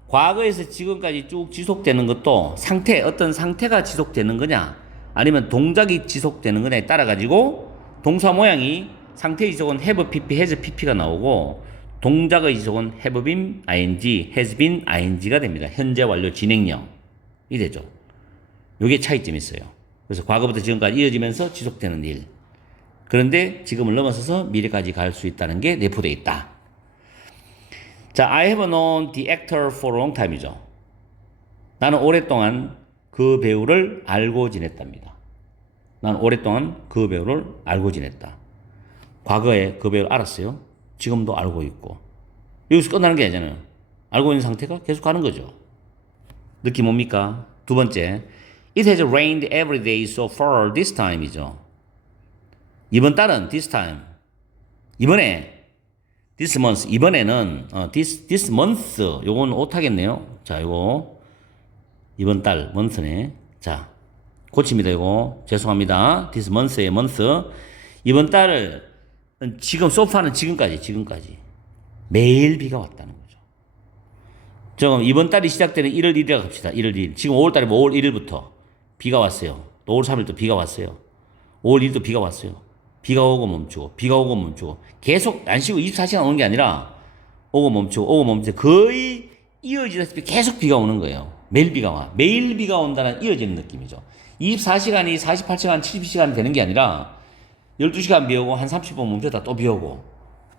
과거에서 지금까지 쭉 지속되는 것도 상태, 어떤 상태가 지속되는 거냐 아니면 동작이 지속되는 거냐에 따라 가지고 동사 모양이 상태의 지속은 have pp, has pp가 나오고 동작의 지속은 have been, ing, has been, ing가 됩니다. 현재 완료 진행형이 되죠. 요게 차이점이 있어요. 그래서 과거부터 지금까지 이어지면서 지속되는 일. 그런데 지금을 넘어서서 미래까지 갈 수 있다는 게 내포되어 있다. 자, I have known the actor for a long time이죠. 나는 오랫동안 그 배우를 알고 지냈답니다. 나는 오랫동안 그 배우를 알고 지냈다. 과거에 그 배우를 알았어요. 지금도 알고 있고. 여기서 끝나는 게 아니잖아요. 알고 있는 상태가 계속 가는 거죠. 느낌 뭡니까? 두 번째, It has rained every day so far this time이죠. 이번 달은 this time. 이번에 this month. 이번에는 this month. 요건 오타겠네요. 자, 요거 이번 달 month네. 자, 고칩니다. 이거 죄송합니다. this month의 month. 이번 달을 지금 소파는 지금까지 매일 비가 왔다는 거죠. 저 이번 달이 시작되는 1월 1일이라고 합시다. 1월 1일. 지금 5월 달이면 5월 1일부터 비가 왔어요. 또 5월 3일도 비가 왔어요. 5월 1일도 비가 왔어요. 비가 오고 멈추고 비가 오고 멈추고 계속 안 쉬고 24시간 오는 게 아니라 오고 멈추고 거의 이어지다시피 계속 비가 오는 거예요. 매일 비가 와. 매일 비가 온다는 이어지는 느낌이죠. 24시간이 48시간, 72시간 되는 게 아니라 12시간 비 오고 한 30분 멈췄다 또 비 오고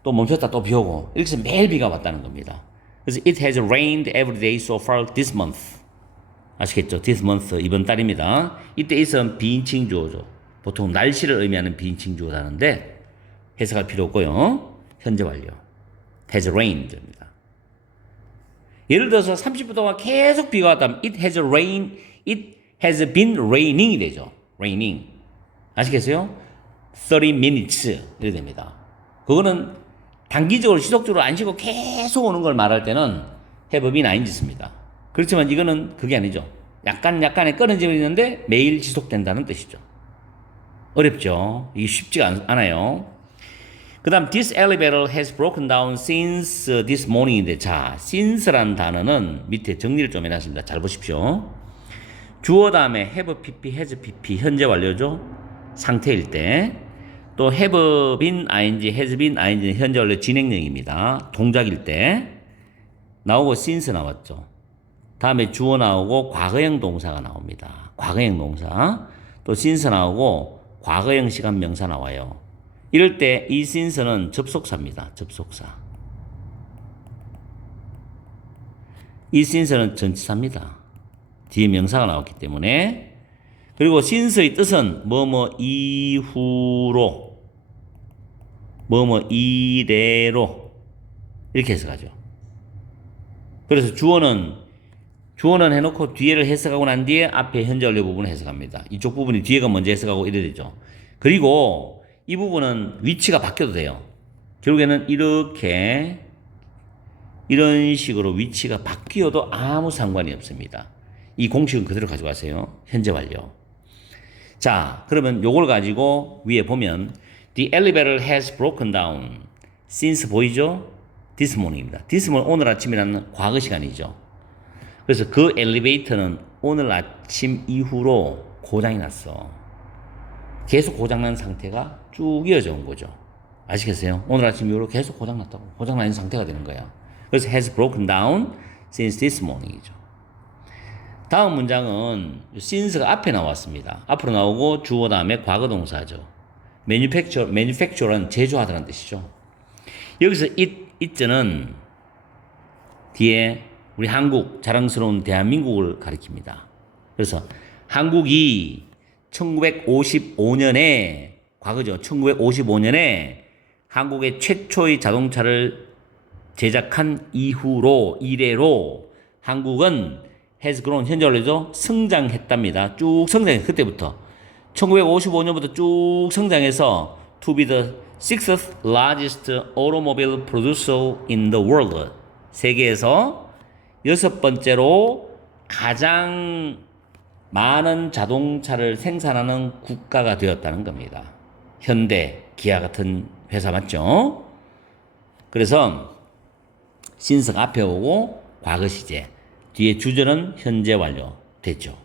또 멈췄다 또 비 오고 이렇게 해서 매일 비가 왔다는 겁니다. 그래서 it has rained every day so far this month. 아시겠죠? this month 이번 달입니다. 이때 있은 비인칭 주어죠. 보통 날씨를 의미하는 비인칭 주어 단어인데 해석할 필요 없고요. 현재 완료. has rained입니다. 예를 들어서 30분 동안 계속 비가 왔다면 it has been raining이 되죠. raining. 아시겠어요? 30 minutes 이렇게 됩니다. 그거는 단기적으로 지속적으로 안 쉬고 계속 오는 걸 말할 때는 have been ing 씁니다. 그렇지만 이거는 그게 아니죠. 약간의 끊어짐이 있는데 매일 지속된다는 뜻이죠. 어렵죠? 이게 쉽지가 않아요. 그 다음 this elevator has broken down since this morning인데 자, since란 단어는 밑에 정리를 좀 해놨습니다. 잘 보십시오. 주어 다음에 have pp, has pp 현재 완료죠. 상태일 때. 또 have been ing, has been ing는 현재 완료 진행형입니다. 동작일 때. 나오고 since 나왔죠. 다음에 주어 나오고 과거형 동사가 나옵니다. 과거형 동사. 또 since 나오고 과거형 시간 명사 나와요. 이럴 때 이 since는 접속사입니다. 접속사. 이 since는 전치사입니다. 뒤에 명사가 나왔기 때문에. 그리고 since의 뜻은 뭐뭐 이후로, 뭐뭐 이래로 이렇게 해석하죠. 그래서 주어는 해놓고 뒤에를 해석하고 난 뒤에 앞에 현재 완료 부분을 해석합니다. 이쪽 부분이 뒤에가 먼저 해석하고 이래 되죠. 그리고 이 부분은 위치가 바뀌어도 돼요. 결국에는 이런 식으로 위치가 바뀌어도 아무 상관이 없습니다. 이 공식은 그대로 가져가세요. 현재 완료. 자, 그러면 요걸 가지고 위에 보면 The elevator has broken down since 보이죠? This morning입니다. This morning 오늘 아침이라는 과거 시간이죠. 그래서 그 엘리베이터는 오늘 아침 이후로 고장이 났어. 계속 고장난 상태가 쭉 이어져 온 거죠. 아시겠어요? 오늘 아침 이후로 계속 고장났다고. 고장난 상태가 되는 거야. 그래서 has broken down since this morning이죠. 다음 문장은 since가 앞에 나왔습니다. 앞으로 나오고 주어 다음에 과거 동사죠. manufacture는 제조하다는 뜻이죠. 여기서 it는 뒤에 우리 한국, 자랑스러운 대한민국을 가리킵니다. 그래서 한국이 1955년에, 과거죠. 1955년에 한국의 최초의 자동차를 제작한 이래로 한국은 has grown, 현재 완료죠. 성장했답니다. 쭉 성장해, 그때부터. 1955년부터 쭉 성장해서 to be the sixth largest automobile producer in the world. 세계에서 여섯 번째로 가장 많은 자동차를 생산하는 국가가 되었다는 겁니다. 현대, 기아 같은 회사 맞죠? 그래서 since가 앞에 오고 과거 시제, 뒤에 주절은 현재 완료 됐죠.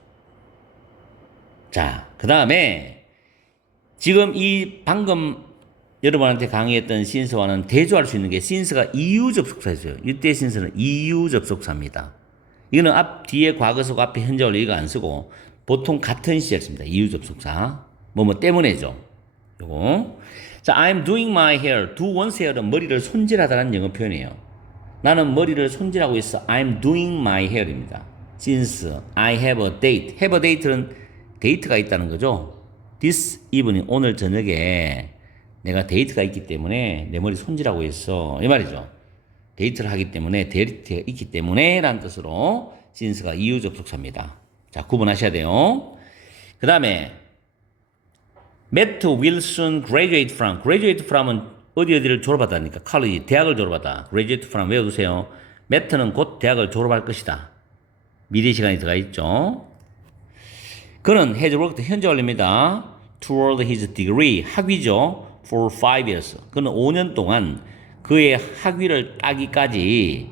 자, 그 다음에 지금 이 방금 여러분한테 강의했던 since와는 대조할 수 있는 게 since가 이유 접속사였어요. 이때 since는 이유 접속사입니다. 이거는 뒤에 과거속 앞에 현재 완료 이거 안 쓰고 보통 같은 시제를 씁니다. 이유 접속사. 뭐뭐 때문에죠. 요거. 자, I'm doing my hair. do one's hair은 머리를 손질하다는 영어 표현이에요. 나는 머리를 손질하고 있어. I'm doing my hair입니다. Since I have a date. have a date는 데이트가 있다는 거죠. This evening, 오늘 저녁에 내가 데이트가 있기 때문에 내 머리 손질하고 있어. 이 말이죠. 데이트를 하기 때문에, 데이트가 있기 때문에 라는 뜻으로 since가 이유 접속사입니다. 자, 구분하셔야 돼요. 그 다음에 Matt will soon graduate from. graduate from은 어디를 졸업하다니까. college, 대학을 졸업하다. graduate from 외워두세요. Matt는 곧 대학을 졸업할 것이다. 미래 시간이 들어가 있죠. 그는 has worked, 현재 완료입니다. toward his degree, 학위죠. for 5 years. 그는 5년 동안 그의 학위를 따기까지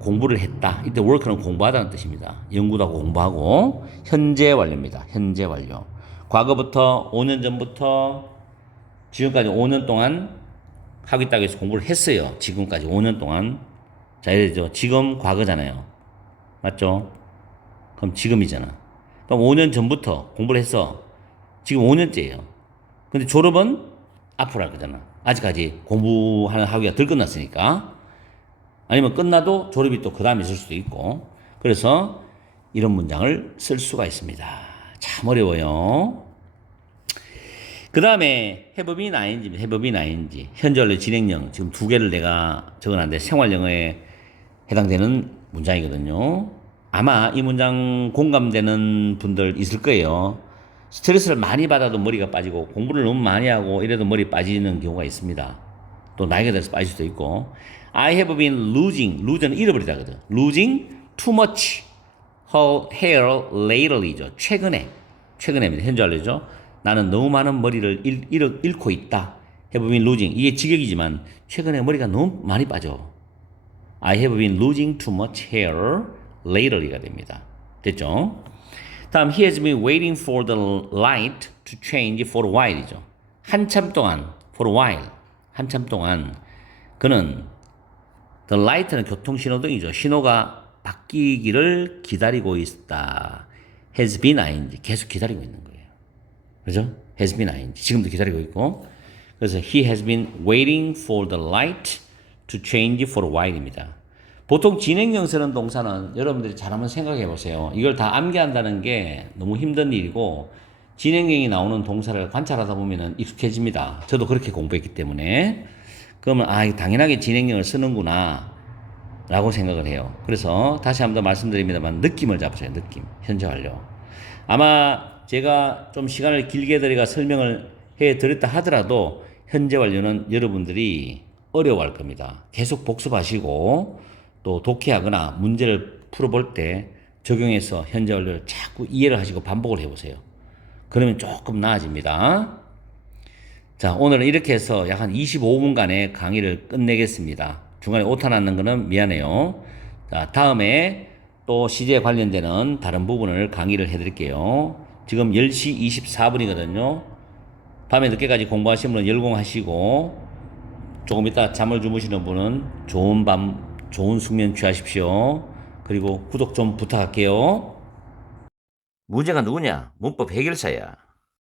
공부를 했다. 이때 work는 공부하다는 뜻입니다. 연구도 하고 공부하고. 현재 완료입니다. 현재 완료. 과거부터 5년 전부터 지금까지 5년 동안 학위 따기 위해서 공부를 했어요. 지금까지 5년 동안. 자, 이래죠. 지금 과거잖아요. 맞죠? 그럼 지금이잖아. 그럼 5년 전부터 공부를 했어. 지금 5년째예요. 근데 졸업은 앞으로 할 거잖아. 아직까지 공부하는 학위가 덜 끝났으니까. 아니면 끝나도 졸업이 또 그 다음에 있을 수도 있고. 그래서 이런 문장을 쓸 수가 있습니다. 참 어려워요. 그 다음에 have been ing입니다. have been ing. 현재 완료 진행형. 지금 두 개를 내가 적어놨는데 생활영어에 해당되는 문장이거든요. 아마 이 문장 공감되는 분들 있을 거예요. 스트레스를 많이 받아도 머리가 빠지고 공부를 너무 많이 하고 이래도 머리 빠지는 경우가 있습니다. 또 나이가 들어서 빠질 수도 있고. I have been losing. lose는 잃어버리다거든. losing too much. her hair lately죠. 최근에입니다. 현재 완료죠. 나는 너무 많은 머리를 잃고 있다. have been losing. 이게 직역이지만 최근에 머리가 너무 많이 빠져. I have been losing too much hair lately가 됩니다. 됐죠? 다음 he has been waiting for the light to change for a while이죠. 한참 동안 for a while 한참 동안 그는 the light는 교통신호등이죠. 신호가 바뀌기를 기다리고 있다. has been ing 계속 기다리고 있는 거예요. 그죠? has been ing 지금도 기다리고 있고 그래서 he has been waiting for the light to change for a while입니다. 보통 진행형 쓰는 동사는 여러분들이 잘 한번 생각해 보세요. 이걸 다 암기한다는 게 너무 힘든 일이고 진행형이 나오는 동사를 관찰하다 보면 익숙해집니다. 저도 그렇게 공부했기 때문에 그러면 당연하게 진행형을 쓰는구나 라고 생각을 해요. 그래서 다시 한번 더 말씀드립니다만 느낌을 잡으세요. 느낌. 현재 완료. 아마 제가 좀 시간을 길게 들여가 설명을 해드렸다 하더라도 현재 완료는 여러분들이 어려워할 겁니다. 계속 복습하시고 또 독해하거나 문제를 풀어볼 때 적용해서 현재 완료를 자꾸 이해를 하시고 반복을 해보세요. 그러면 조금 나아집니다. 자, 오늘은 이렇게 해서 약 한 25분간의 강의를 끝내겠습니다. 중간에 오타 났는 거는 미안해요. 자, 다음에 또 시제에 관련되는 다른 부분을 강의를 해드릴게요. 지금 10시 24분이거든요. 밤에 늦게까지 공부하시는 분은 열공하시고 조금 이따 잠을 주무시는 분은 좋은 밤, 좋은 숙면 취하십시오. 그리고 구독 좀 부탁할게요. 문제가 누구냐? 문법 해결사야.